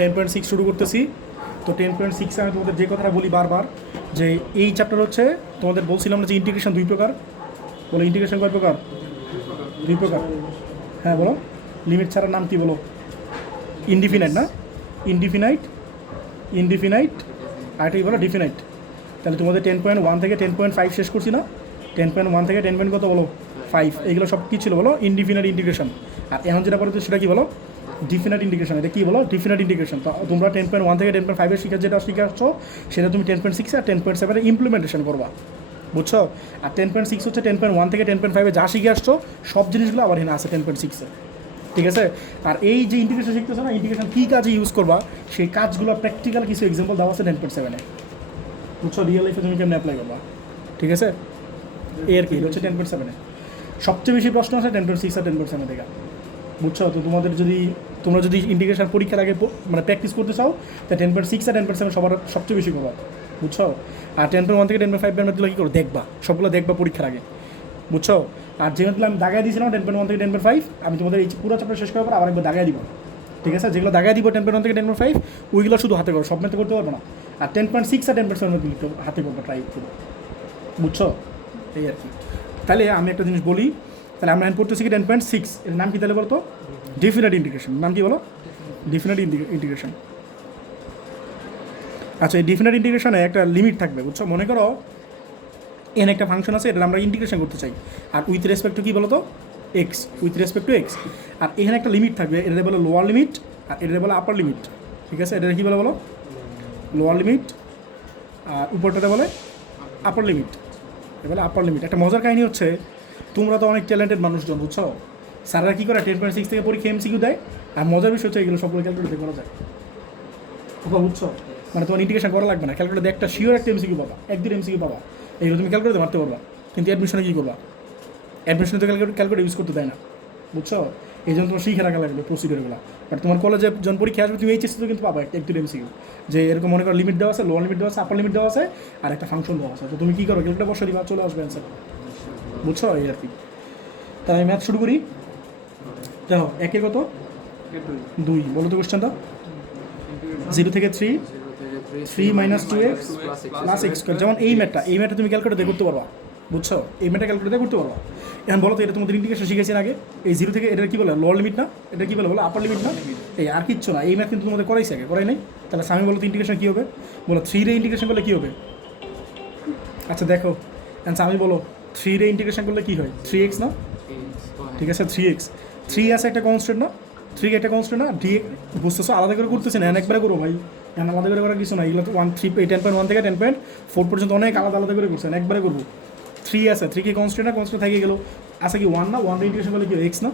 10.6 শুরু করতেছি। তো 10.6 আমি তোমাদের যে কথাটা বলি বারবার, যে এই চ্যাপ্টার হচ্ছে তোমাদের বলছিলাম না যে ইন্টিগ্রেশন দুই প্রকার। বলো ইন্টিগ্রেশন কয় প্রকার? দুই প্রকার। হ্যাঁ বলো, লিমিট ছাড়ার নাম কি বলো? ইনডিফিনাইট না? ইনডিফিনাইট, ইনডিফিনাইট আর এটাই বলো ডিফিনাইট। তাহলে তোমাদের 10.1 থেকে 10.5 শেষ করছি না? 10.1 থেকে 10. কত বলো? 5। এগুলো সব কী ছিল বলো? Indefinite integration. আর এখন যেটা বলতে সেটা কি বলো? Definite integration. এটা কি বলো? Definite integration. তো তোমরা 10.1 থেকে 10.5 শিখে যেটা শিখাচ্ছ সেটা তুমি 10.6 আর 10.7 ইমপ্লিমেন্টেশন করবা, বুঝছো? আর 10.6 হচ্ছে 10.1 থেকে 10.5 যা শিখে আসছো সব জিনিসগুলো আবার এখানে আছে 10.6-এ, ঠিক আছে? আর এই যে ইন্টিগ্রেশন শিখতেছো না, ইন্টিগ্রেশন কী কাজে ইউজ করবা সেই কাজগুলো প্র্যাকটিক্যাল কিছু এক্সাম্পল দেওয়া আছে 10.7-এ, বুঝছো? রিয়েল লাইফে তুমি কেমন অ্যাপ্লাই করবা, ঠিক আছে? এর কি হচ্ছে 10.7-এ সবচেয়ে বেশি প্রশ্ন আছে 10.6 আর 10.7 থেকে, বুঝছো? তো তোমরা যদি ইন্টিগ্রেশন পরীক্ষার আগে মানে প্র্যাকটিস করতে চাও তা 10.6 আর 10.7 সবার সবচেয়ে বেশি করবা, বুঝছো? আর 10.1 থেকে 10.5 এর মধ্যে কী করো দেখবা, সবগুলো দেখবা পরীক্ষার আগে, বুঝছো? আর যেগুলো আমি দাগাই দিয়েছিলাম 10.1 থেকে 10.5, আমি তোমাদের এই পুরো চ্যাপ্টার শেষ করার পর আবার একবার দাগাই দিব, ঠিক আছে? যেগুলো দাগাই দিব 10.1 থেকে 10.5 ওইগুলো শুধু হাতে করো, সব মেতে করতে পারবো না। আর 10.6 আর 10.7 মধ্যে একটু হাতে করবো, ট্রাই করবো, বুঝছো? এই আর কি। তাহলে আমি একটা জিনিস বলি, তাহলে আমরা এখন পড়তেছি কি 10.6, এর নাম কি তাহলে বলতো? Definite integration. নাম কি বলো? Definite integration. আচ্ছা, এই ডিফিনাইট ইন্টিগ্রেশনে একটা লিমিট থাকবে, বুঝছো? মনে করো এন একটা ফাংশন আছে, এটা আমরা ইন্টিগ্রেশন করতে চাই, আর উইথ রেসপেক্ট টু কী বলো তো? X, with respect to X. আর এখানে একটা লিমিট থাকবে, এটা বলো লোয়ার লিমিট আর এটা বলো আপার লিমিট, ঠিক আছে? এটা কী বলো লোয়ার লিমিট, আর উপরটাতে বলে আপার লিমিট, এবার আপার লিমিট। একটা মজার কাহিনী হচ্ছে, তোমরা তো অনেক ট্যালেন্টেড মানুষজন, বুঝছো? স্যাররা কী করে 10.6 থেকে পরীক্ষা এমসিকিউ দেয়, আর মজার বিষয় হচ্ছে এগুলো সবগুলো ক্যালকুলেটর করা যায়, বুঝছো? মানে তোমার ইন্টিগ্রেশন করা লাগবে না, ক্যালকুলেটর একটা শিওর একটা এমসিকিউ পাবা, একদিন এমসিকিউ পাবা, এইগুলো তুমি ক্যালকুলেটর মারতে পারবা। কিন্তু অ্যাডমিশনে কী করবা? অ্যাডমিশনে তো ক্যালকুলেটর ইউজ করতে দেয় না, বুঝছো? এই জন্য তোমার শিখে রাখা লাগবে প্রসিডিওরগুলো। বাট তোমার কলেজে যখন পরীক্ষা আসবে তুমি এইচএসসি তো কিন্তু পাবা একদিন এমসিকিউ, যে এরকম মনে করো লিমিট দেওয়া আছে, লোয়ার লিমিট দেওয়া আছে, আপার লিমিট দেওয়া আছে, আর একটা ফাংশন দেওয়া আছে। তো তুমি কী করো? ক্যালকুলেটর বসে দিবা, চলে আসবে অ্যান্সার, বুঝছো? এই আর কি। তাহলে আমি ম্যাথ শুরু করি। দেখো একে কত? 2। বলো তো কোশ্চেনটা। 0 থেকে 3 3 - 2x প্লাস এক্স স্কোয়ার। যেমন এই ম্যাথটা তুমি ক্যালকুলেটর করতে পারবা, বুঝছো? এই ম্যাথটা ক্যালকুলেটর করতে পারবা। এখন বলো তো, এটা তোমাদের ইন্টিগ্রেশন শিখেছেন আগে। এই 0 থেকে এটা কী বলে? লোয়ার লিমিট না? এটা কী বলে বলো? আপার লিমিট না? এই আর কিচ্ছু না। এই ম্যাথ কিন্তু তোমাদের করাইছে আগে, করাই নাই? তাহলে আমি বলো তো ইন্টিগ্রেশন কী হবে? বলো 3 রে ইন্টিগ্রেশন করলে কী হবে? আচ্ছা দেখো অ্যান্সার, আমি বলো 3 রে ইন্টিগ্রেশন করলে কী হয়? 3x না? ঠিক আছে 3x। 3 আছে একটা কনস্ট্যান্ট না? 3 একটা কনস্ট্যান্ট না? বুঝতেছো? আলাদা করে করতেছে না, একবারে করো ভাই। এখন আলাদা করে করার কিছু না, এগুলো তো 10.1 থেকে 10.4 পর্যন্ত অনেক আলাদা আলাদা করে করছেন, একবারে করবো। 3 আছে, 3 কি কনস্ট্যান্ট না? কনস্ট্যান্ট থেকে গেলো। আছে কি 1 না? 1 ইন্টিগ্রেশন করলে কি এক্স না?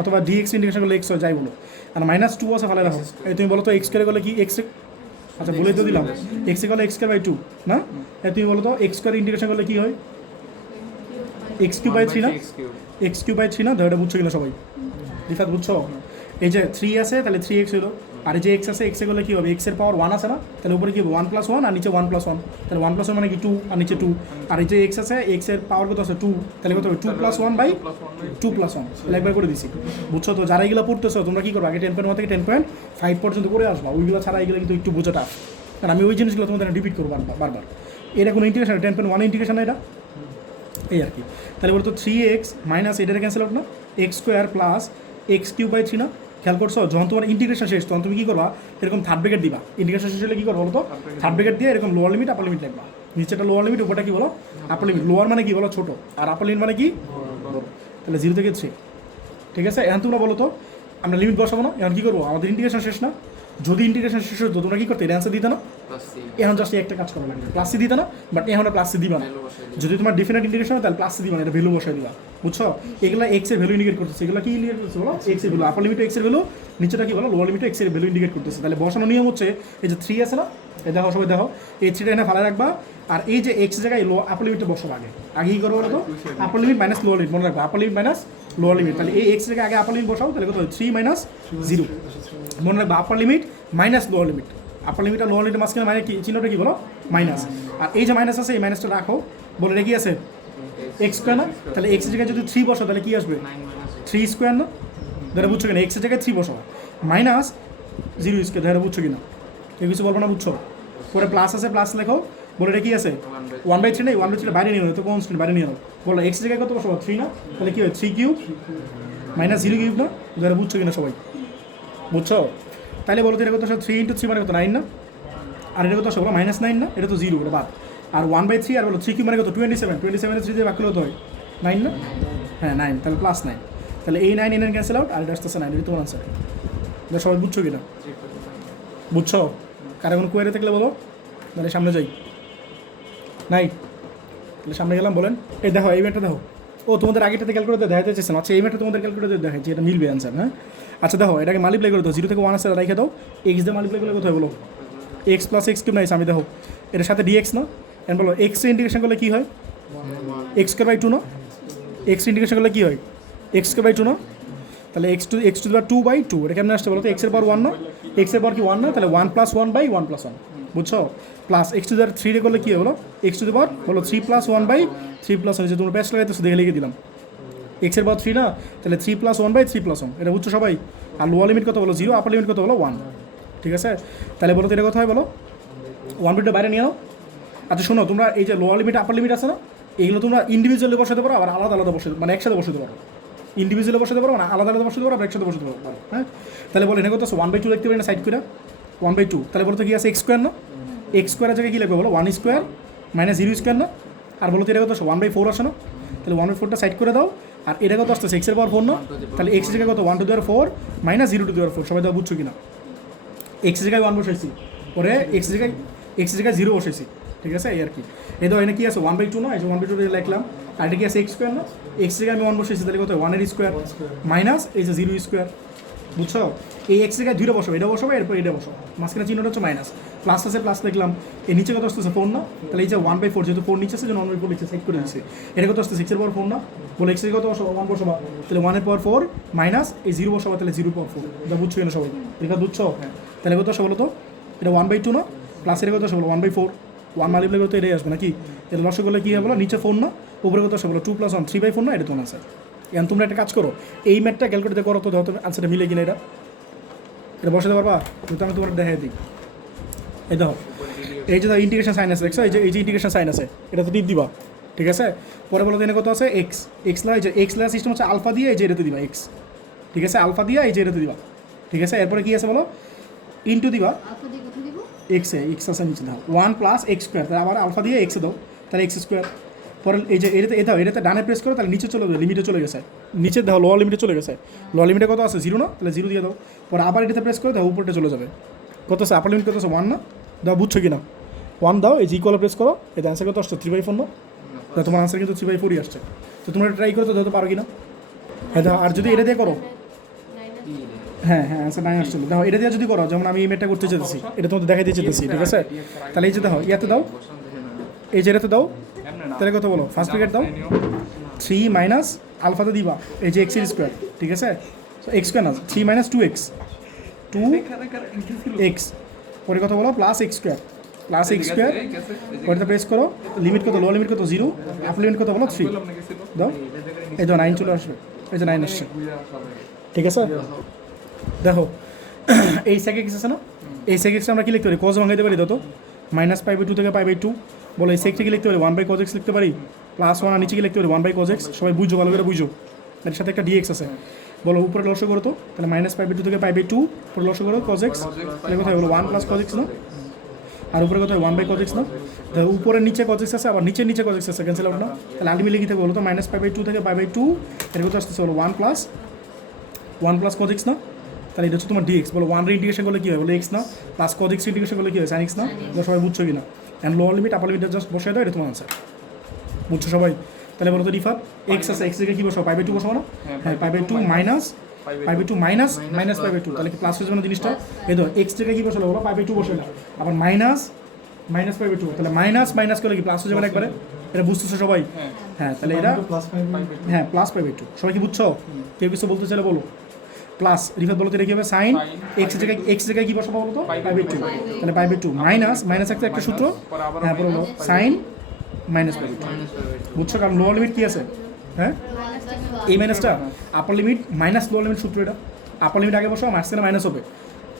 অথবা dx ইন্টিগ্রেশন করলে এক্স হয়, যাই বলো। আর -2 আছে, ফেলে রাখো। এই তুমি বলো তো এক্স স্কোয়ার করলে কি এক্স? আচ্ছা বলেই তো দিলাম, এক্স করলে x² বাই 2 না? তুমি বলো তো এক্স স্কোয়ার ইন্টিগ্রেশন করলে কী হয়? x³ বাই 3 না? x³ বাই 3 না? ধরো বুঝছো কিনা সবাই? রিফাত বুঝছো? এই যে 3 আছে তাহলে 3x হলো, আর এই যে x আছে, x এ করলে কী হবে? x এর পাওয়ার 1 আছে না? তাহলে উপরে কী হবে? 1 + 1 আর নিচে 1 + 1, তাহলে 1 + 1 মানে কি 2, আর নিচে 2। আর এই যে x আছে, x এর পাওয়ার কত আছে? 2, তাহলে কত হবে? 2 + 1 বাই 2 + 1, তাহলে একবার করে দিছি, বুঝছো? তো যারা এগুলো পড়তেছো তোমরা কী করবে? আগে 10.1 থেকে 10.5 পর্যন্ত করে আসবা, ওইগুলো ছাড়া এগুলো কিন্তু একটু বোঝা টাফ, কারণ আমি ওই জিনিসগুলো তোমাদের রিপিট করবো বারবার। এটা কোনো ইন্টিগ্রেশন 10.1 ইন্টিগ্রেশন না এটা, এই আর কি। তাহলে বলতো 3x মাইনাস এটারে ক্যান্সেল আউট না? x² প্লাস x³ বাই 3 না? খেয়াল করছো? যখন তোমার ইন্টিগ্রেশন শেষ তখন তুমি কী করবা? এরকম থার্ড ব্র্যাকেট দিবা। ইন্টিগ্রেশন শেষ হলে কী করবো বলো তো? থার্ড ব্র্যাকেট দিয়ে এরকম লোয়ার লিমিট আপার লিমিট লিখবা। নিচেটা লোয়ার লিমিট, উপরটা কী বলো? আপার লিমিট। লোয়ার মানে কি বলো? ছোটো, আর আপার লিমিট মানে কি? বড়। তাহলে 0 থেকে 3, ঠিক আছে? এখন তোমরা বলো তো, আমরা লিমিট বসাবো না? এখন কী করবো? আমাদের ইন্টিগ্রেশন শেষ না? যদি ইন্টিগ্রেশন শেষ হতো তোমরা কী করতে? এর অ্যান্সার দিতে না? এখন জাস্ট একটা কাজ করা লাগবে, প্লাস সি দিতে না? বাট এখন প্লাস সি দিবা না। যদি তোমার ডিফিনাইট ইন্টিগ্রেশন হয় তাহলে প্লাস সি দিবা না, এটা ভ্যালু বসাই দিবা, বুঝছো? এগুলো এক্স এর ভ্যালু ইন্ডিকেট করতেছে। এগুলো কি ইন্ডিকেট করতেছে বলো? এক্স এর ভ্যালু। আপার লিমিটে এক্স এর ভ্যালু, নিচেটা কি বলো? লোয়ার লিমিটে এক্স এর ভ্যালু ইন্ডিকেট করতেছে। তাহলে বসানো নিয়ম হচ্ছে, এই যে 3 আছে না? এই দেখো সবাই দেখো, এই 3টা এখানে ফালা রাখবা, আর এই যে এক্স জায়গায় আপার লিমিটে বসাবো আগে। আগে কী করবো বলো তো? আপার লিমিট মাইনাস লোয়ার লিমিট, মনে রাখবো upper limit minus lower limit. তাহলে এই এক্স জায়গায় আগে আপার লিমিট বসাও, তাহলে কত হয়? 3 - 0। মনে রাখবো upper limit minus lower limit. Upper limit আর লোয়ার লিমিটের মাঝখানে মানে কি চিহ্নটা কি বলো? মাইনাস। আর এই যে মাইনাস আছে, এই মাইনাসটা রাখো, বলে রেখে আছে x² না? তাহলে x এর জায়গায় যদি 3 বসো তাহলে কি আসবে? 3² না? ধরে বুঝছো কেন? x এর জায়গায় 3 বসো, মাইনাস জিরো স্কোয়ার, দেখা বুঝছো কিনা? কেউ কিছু বলবো না, বুঝছো? পরে প্লাস আছে, প্লাস লেখো, বলে এটা কি আছে 1/3 নেই, 1/3 বাইরে নিয়ে নাও, তো কনস্ট্যান্ট বাইরে নিয়ে নাও, বলো এক্স জায়গায় কত বসবো 3 না, তাহলে কি হয় 3 কিউব মাইনাস 0 কিউব না? যারা বুঝছো কিনা সবাই? বুঝছো? তাহলে বলো তো এটা কত 3 × 3 মানে কত 9 না? আর এটা কত বলো -9 না, এটা তো 0, ওটা বাদ। আর 1/3 আর বলো 3 কিউব মানে কত 27, 27 এর 3 দিয়ে ভাগ করলে কত হয় 9 না? হ্যাঁ 9, তাহলে +9, তাহলে এই 9 এন ক্যান্সেল আউট, আর এটা আসতেছে 9, এটা তোমার আনসার। এটা সবাই বুঝছো কিনা? বুঝছো? কারো কোনো কোয়ারি থাকলে বলো, তাহলে সামনে যাই। নাই, তাহলে সামনে গেলাম, বলেন। এই দেখো এই ম্যাটটা দেখো, ও তোমাদের আগেটাতে ক্যালকুলেটর দেখাতে চাইছেন। আচ্ছা এই ম্যাটটা তোমাদের ক্যালকুলেটর দেখাচ্ছি, এটা মিলবে অ্যান্সার। হ্যাঁ আচ্ছা দেখো, এটাকে মাল্টিপ্লাই করে দাও, 0 থেকে 1 আসে রেখে দাও, এক্স দিয়ে মাল্টিপ্লাই করলে কোথায় বলো x plus x cube nice. আমি দেখো এটার সাথে ডিএক্স না, এখন বলো এক্স ইন্টিগ্রেশন করলে কী হয় x²/2 না? এক্স ইন্টিগ্রেশন করলে কী হয় x²/2 না? তাহলে x⁻²/2, এটা কেমন আসছে বলো তো, এক্সের পাওয়ার 1 না, এক্সের পাওয়ার কি 1 না, তাহলে 1 + 1/1 + 1, বুঝছো? প্লাস x⁻³ করলে কী হয় বলো, x⁻, বলো 3 + 1/3 + 1, যে তোমরা বেশ লাগাইতেছো দেখে লিখে দিলাম, এক্সের পাওয়ার 3 না, তাহলে 3 + 1/3 + 1, এটা বুঝছো সবাই? আর লোয়ার লিমিট কত বলো 0, আপার লিমিট কত বলো 1, ঠিক আছে? তাহলে বলো তো এটা কথা হয় বলো 1/2 বাইরে নিয়ে নাও। আচ্ছা শোনো, তোমরা এই যে লোয়ার লিমিট আপার লিমিট আছে না, এইগুলো তোমরা ইন্ডিভিজুয়ালি বসাতে পারো, আবার আলাদা আলাদা বসাতে, মানে একসাথে বসাতে পারো, ইন্ডিভিজুয়ালি বসাতে পারো না, আলাদা আলাদা বসাতে পারো, আবার একসাথে বসাতে পারো। হ্যাঁ তাহলে বলো এখানে কত আছে 1/2 লিখতে পারি না সাইড করে, 1/2, তাহলে বলো তো কি আছে x² না, x² জায়গায় কী লিখবে বলো 1² - 0² না? আর বলো তো এটা কত আছে 1/4 আসে না, তাহলে 1/4টা সাইড করে দাও, আর এটা কত আসছে এক্সের পাওয়ার 4 না, তাহলে এক্স জায়গায় কত 1⁴ - 0⁴, সবাই দাও বুঝছো কিনা? এক্স জায়গায় 1 বসাইছি, পরে এক্স জায়গায় 0 বসাইছি, ঠিক আছে? এই আর কি, এই তো এখানে কি আছে 1/2 না, এই যে 1/2 লিখলাম, আর এটা কি আছে x² না, এক্স জায়গায় আমি 1 বসাইছি, তাহলে কত 1² মাইনাস এই যে 0², বুঝছো? এই এক্স জায়গায় 2টা বসাবো, এটা বসাবো, এরপর এটা বসাবো, মাঝখানে চিহ্নটা হচ্ছে মাইনাস, প্লাস আছে প্লাস লিখলাম, এই নিচে কত আসতেছে 4 না, তাহলে এই যে 1/4, যেহেতু 4 নিচে আছে যেন 1/4 লিখছে, সাইড করে দিচ্ছে, এটা কত আসছে 6 এর পাওয়ার 4 না, বলে এক্স কত বসাবো 1 বসাবো, তাহলে 1 এর পাওয়ার 4 মাইনাস এই 0 বসাবো, তাহলে 0 এর পাওয়ার 4, যা বুঝছো কিনা সবাই? এটা বুঝছো? তাহলে কত আসে বলো তো, এটা 1/2 না, প্লাস এটা কত আসে বলো 1/4, 1 মাল্টিপ্লাই করতে এটাই আসবে নাকি? এটা লসে করলে কী হবে বলো, নিচে 4 না, উপরে কত আসে বলো 2 + 1 3/4 না, এটা তোমার আনসার। এখন তোমরা একটা কাজ করো, এই ম্যাথটা ক্যালকুলেটর করো তো, ধরো তুমি আনসারটা মিলে কিনা এটা বসাতে পারবা? কিন্তু আমি তোমার দেখাই দিই, এই দেখো এই যে ইন্টিগ্রেশন সাইন আছে দেখছো, এই যে ইন্টিগ্রেশন সাইন আছে, এটা তো টিপ দিবা, ঠিক আছে? পরে বলো তো এখানে কত আছে এক্স লা, এই যে এক্স লা সিস্টেম হচ্ছে আলফা দিয়ে এই যে এটাতে দিবা এক্স, ঠিক আছে? আলফা দিয়ে এই যে এটাতে দিবা, ঠিক আছে? এরপরে কি আছে বলো ইন্টু দিবা এক্স আছে নিচে দাও 1 + x², তাহলে আবার আলফা দিয়ে এক্সে দাও, তাহলে x², পরে এই যে এটাতে ডানে প্রেস করো, তাহলে নিচে চলে যাবে, লিমিটে চলে গেছে, নিচে দাও লোয়ার লিমিটে চলে গেছে, লোয়ার লিমিটে কত আছে 0 না, তাহলে 0 দিয়ে দাও, পরে আবার এটাতে প্রেস করে দাও, উপরটা চলে যাবে, কত আছে আপার লিমিট কত আছে 1 না, দাও বুঝছো কিনা? 1 দাও, এই যে ইকুয়াল প্রেস করো, এটা অ্যান্সার কত আসছে 3/4 না, তাহলে তোমার আনসার কিন্তু 3/4ই আসছে। তো তোমরা ট্রাই করো তো, ধরতে পারো কিনা? হ্যাঁ দাও, আর যদি এটা দিয়ে করো, হ্যাঁ অ্যান্সার 9 আসছিল, দেখো এটা দিয়ে যদি করো, যেমন আমি এই মেটটা করতে চাইতেছি, এটা তোমাদের দেখাইতে চাইতেছি, ঠিক আছে? তাহলে এই যে দেখো ইয়াতে দাও, এই যে এটাতে দাও, তাহলে কত বলো ফার্স্ট ব্র্যাকেট দাও 3 মাইনাস আলফাতে দিবা এই যে x², ঠিক আছে? x² না 3 - 2x, পরে কত বলো প্লাস x², পরে প্রেস করো, লিমিট কত লোয়ার লিমিট কত 0, আপার লিমিট কত বলো 3 দাও, এই তো 9 চলে আসবে, এই যে 9 আসছে, ঠিক আছে? দেখো এই সেকেন্ড আছে না, এই সেকেন্ড আমরা কি লিখতে পারি, cos ভাঙাইতে পারি, তো -π/2 থেকে π/2, বলো এই সেকটা কি লিখতে পারি 1/cos x লিখতে পারি, +1 আর নিচে কি লিখতে পারি 1/cos x, সবাই বুঝো ভালো করে বুঝো, এর সাথে একটা dx আছে, বলো উপরে লসও করো তো, তাহলে -π/2 থেকে π/2, উপরে লসও করো cos x, তাহলে কোথায় বলো 1 + cos x না, আর উপরে কোথায় 1/cos x না, তাহলে উপরে নিচে cos x আছে, আবার নিচে cos x আছে, ক্যান্সেল আউট না, তাহলে আলটিমেটলি কি থাকবে বলো তো -π/2 থেকে π/2, এর কত আসতেছে বলো 1 + cos x না, তাহলে এটা হচ্ছে তোমার dx, বলো 1 রে ইন্টিগ্রেশন করলে কী হয় বলো x না, প্লাস cos x ইন্টিগ্রেশন করলে কী হয় sin x না, সবাই বুঝছো কিনা? And lower limit upper limit just বসাই দাও, এটা তোমার আনসার, বুঝছো সবাই? তাহলে বলো তো রিফাত এক্স আছে, এক্স থেকে কী বসাবো π/2 বসাবো না, হ্যাঁ π/2 মাইনাস π/2, তাহলে কি প্লাস হয়ে যাবে না জিনিসটা, এই ধর এক্স থেকে কী বসালো বলো π/2 বসালে, আবার মাইনাস π/2, তাহলে মাইনাস করলে কি প্লাস হয়ে যাবে একবারে, এটা বুঝতেছো সবাই? হ্যাঁ তাহলে এটা হ্যাঁ প্লাস π/2, সবাই কি বুঝছো? কেউ কিছু বলতে চাইলে বলো, প্লাস রিফাত বলো তো এটা কী হবে সাইন এক্স জায়গায় কী বসাবো বলো তো π/2, তাহলে π/2 মাইনাস একটা সূত্র, হ্যাঁ বলো সাইন -π/2, বুঝছো? কারণ লোয়ার লিমিট কী আছে, হ্যাঁ এই মাইনাসটা আপার লিমিট মাইনাস লোয়ার লিমিট সূত্র, এটা আপার লিমিট আগে বসাবো, মাঝখানে মাইনাস হবে,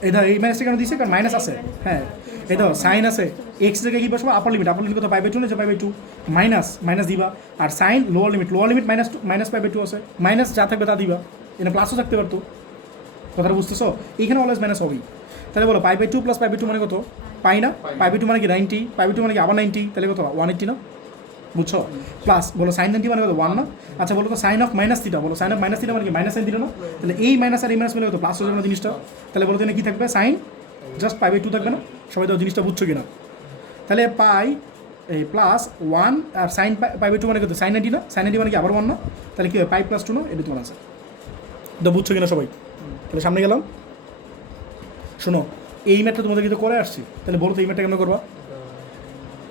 এই ধর এই মাইনাসটা কেন দিয়েছে কারণ মাইনাস আছে, হ্যাঁ এই ধর সাইন আছে, এক্স জায়গায় কী বসবো আপার লিমিট কত পাই বাই টু না যে পাই বাই টু, মাইনাস দিবা, আর sine lower limit minus pi by two আছে, মাইনাস যা থাকবে তা দিবা, এটা প্লাসও থাকতে পারতো, কথাটা বুঝতেছো, এইখানে অলওয়েজ মাইনাস হবেই। তাহলে বলো pi by two plus pi by two মানে কত, পাই না, পাই বাই টু মানে কি 90, পাই বাই টু মানে কি আবার 90, তাহলে কত 180 না, বুঝছো, প্লাস বলো সাইন 90 মানে কত 1 না, আচ্ছা বলো তো সাইন অফ মাইনাস থিটা, বলো সাইন অফ মাইনাস থিটা মানে কি মাইনাস সাইন দিল না, তাহলে এই মাইনাস আর এই মাইনাস মিলে কত প্লাস হয়ে যাবে না জিনিসটা, তাহলে বলো তো কী থাকবে sine just pi by two থাকবে না, সবাই তো জিনিসটা বুঝছো কিনা, তাহলে পাই এই প্লাস 1 আর সাইন পাই বাই টু মানে কত সাইন 90 না, সাইন 90 মানে কি আবার 1 না, তাহলে কি হয় পাই প্লাস 2 না, এটা তোমার আছে, তো বুঝছো কিনা সবাই, তাহলে সামনে গেলাম। শোনো এই ম্যাথটা তোমাদের কিন্তু করে আসছি, তাহলে বলো তো এই ম্যাথটা কেন করবা,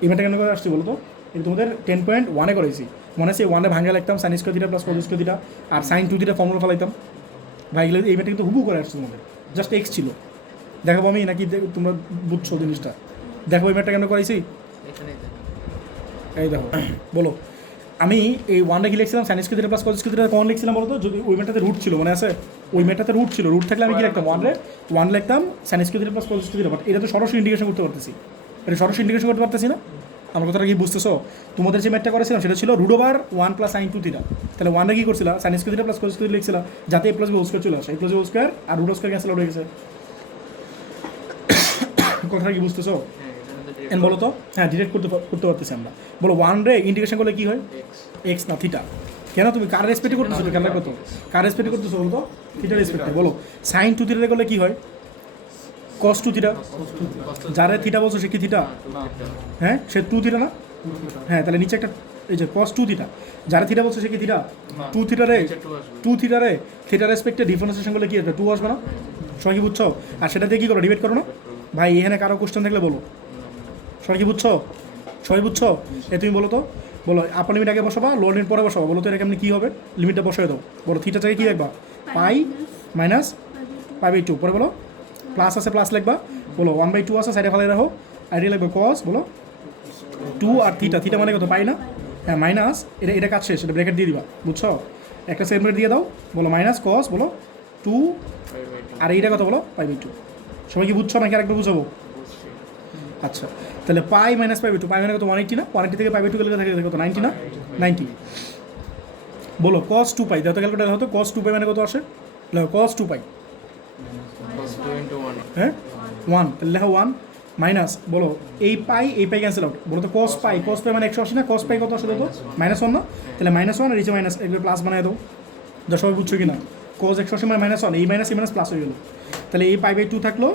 এই ম্যাথটা কেন করে আসছি বলো তো, এটা তোমাদের 10.1-এ করেছি, মনে আছে 1-এ ভাঙা লিখতাম sine square theta plus cos square theta আর সাইন 2 থিটা ফর্মুলা ফেলাইতাম, ভাই এগুলো এই ম্যাথটা কিন্তু হুবু করে আসছে তোমাদের, জাস্ট এক্স ছিল, দেখাবো আমি নাকি তোমরা বুঝছো জিনিসটা, দেখো এই ম্যাথটা কেন করাইছি, এই দেখো বলো আমি এই 1-টা কি লিখছিলাম sine square theta plus cos square theta কখন লিখছিলাম বলো তো, যদি ওই ম্যাথটাতে রুট ছিল মনে আছে, ওই ম্যাথটাতে রুট ছিল, রুট থাকলে আমি কি লিখতাম 1 লিখতাম sine square theta plus cos square theta, but এটা তো সরাসরি ইন্ডিকেশন করতে পারতেছি, এটা সরাসরি ইন্ডিকেশন করতে পারতেছি না, আমার কথাটা কি বুঝতেছো, তোমাদের যে ম্যাথটা করেছিলাম সেটা ছিল root over 1 plus sine 2 theta, তাহলে 1-টা কি করছিলাম sine square theta plus cos square লিখছিলাম যাতে A plus B whole square চলে আসে, A plus B whole square আর রুট স্কোয়ার ক্যান্সেল আউট হয়ে গেছে, কথাটা কি বুঝতেছো, বলো তো, হ্যাঁ ডিরেক্ট করতে পারতেছি আমরা, বলো 1 রে ইন্ডিকেশন করলে কি হয় এক্স না থিটা, কেন তুমি কার রেসপেক্ট করতেছো, খেয়াল রাখো তো কার রেসপেক্ট করতেছো বলো তো, থিটার রেসপেক্টে, বলো সাইন 2 থিটা করলে কি হয় কস 2 থিটা, যারে থিটা বলছো সে কি থিটা, হ্যাঁ সে 2 থিটা না, হ্যাঁ তাহলে নিচে একটা এই যে কস 2 থিটা, যারা থিটা বলছো সে কি থিটা 2 থিটারে থিটার রেসপেক্টে ডিফারেন্সিয়েশন করলে কি আসবে 2 আসবে না, সবাই কি বুঝছো, আর সেটা দিয়ে কী করো ডিবেট করো না, ভাই এখানে কারো কোশ্চেন থাকলে বলো, সবাই কি বুঝছো, সবাই বুঝছো, তুমি বলো তো, বলো আপার লিমিট আগে বসাবা লোয়ার লিমিট পরে বসাবা, বলো তো এটা কেমনি কী হবে, লিমিটটা বসাই দাও, বলো থিটা থেকে কী লিখবা পাই মাইনাস পাই বাই 2, পরে বলো প্লাস আছে প্লাস লিখবা, বলো 1/2 আছে সাইডে ফেলাই রাখো, আর এটা লিখবে কস, বলো 2 আর থিটা মানে কত পাই না, হ্যাঁ মাইনাস এটা কাজ শেষ, এটা ব্র্যাকেট দিয়ে দিবা, বুঝছো, একটা সেপারেট দিয়ে দাও, বলো মাইনাস কস, বলো 2 আর এইটা কত বলো পাই বাই 2, সবাই কি বুঝছো নাকি আরেকবার বুঝাবো, আচ্ছা তাহলে পাই মাইনাস পাই বাই 2, পাই মানে কত 180 না, 180 থেকে পাই বাই 2 গেলে থাকে কত 90 না, 90, বলো কস 2 পাই দাও তো ক্যালকুলেটার হতো, কস 2 পাই মানে কত আসে, লেখো কস 2 পাই, হ্যাঁ 1, তাহলে লেখো 1 মাইনাস, বলো এই পাই ক্যান্সেল আউট, বলো তো কস পাই মানে 180 না, কস পাই কত আসলে তো -1 না, তাহলে -1 আর নিচে মাইনাস এগুলো প্লাস বানিয়ে দাও, যা সবাই বুঝছো কি না, কস 180 মানে -1, এই মাইনাস প্লাস হয়ে গেলো, তাহলে এই পাই বাই 2 থাকলো,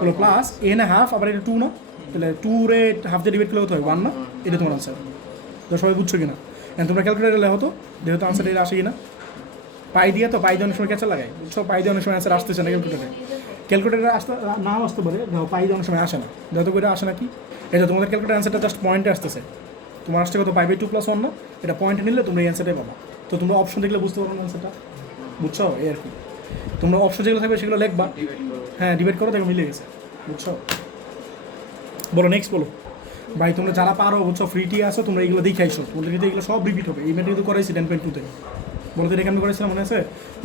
বলো প্লাস এ না হাফ, আবার এটা 2 না, তাহলে 2 রে হাফ দিয়ে ডিভাইড করলে কত হয় 1 না, এটা তোমার আনসার, যা সবাই বুঝছো কি না, তোমরা ক্যালকুলেটারে লেখো তো যেহেতু আনসার এটা আসে কি না, পাই দিয়ে অনেক সময় ক্যাচা লাগাই, বুঝছো, পাই দিয়ে অনেক সময় আনসার আসতেছে না ক্যালকুলেটারে আসতে নাও আসতে পারে, দেখো পাই দিয়ে অনেক সময় আসে না, যত করে আসে নাকি, এটা তোমাদের ক্যালকুলেটার অ্যান্সারটা জাস্ট পয়েন্টে আসতেছে, তোমার আসছে কত পাই বাই 2 + 1 না, এটা পয়েন্টে নিলে তোমরা এই অ্যান্সারটাই পাবা, তো তোমরা অপশন দেখলে বুঝতে পারো না অ্যান্সারটা, বুঝছো, এই আর কি, তোমরা অপশন যেগুলো থাকবে সেগুলো লিখবা, হ্যাঁ ডিবেট করো দেখো মিলে গেছে, বুঝছো, বলো নেক্সট বলো, ভাই তোমরা যারা পারো বুঝছো ফ্রিটি আসো তোমরা এগুলো দেখে আইসো, তোমাদের কিন্তু এগুলো সব রিপিট হবে, এই ম্যাথ কিন্তু করাইছি 10.2-তে, বলো তো এটা কেমন করেছিলাম মনে আছে,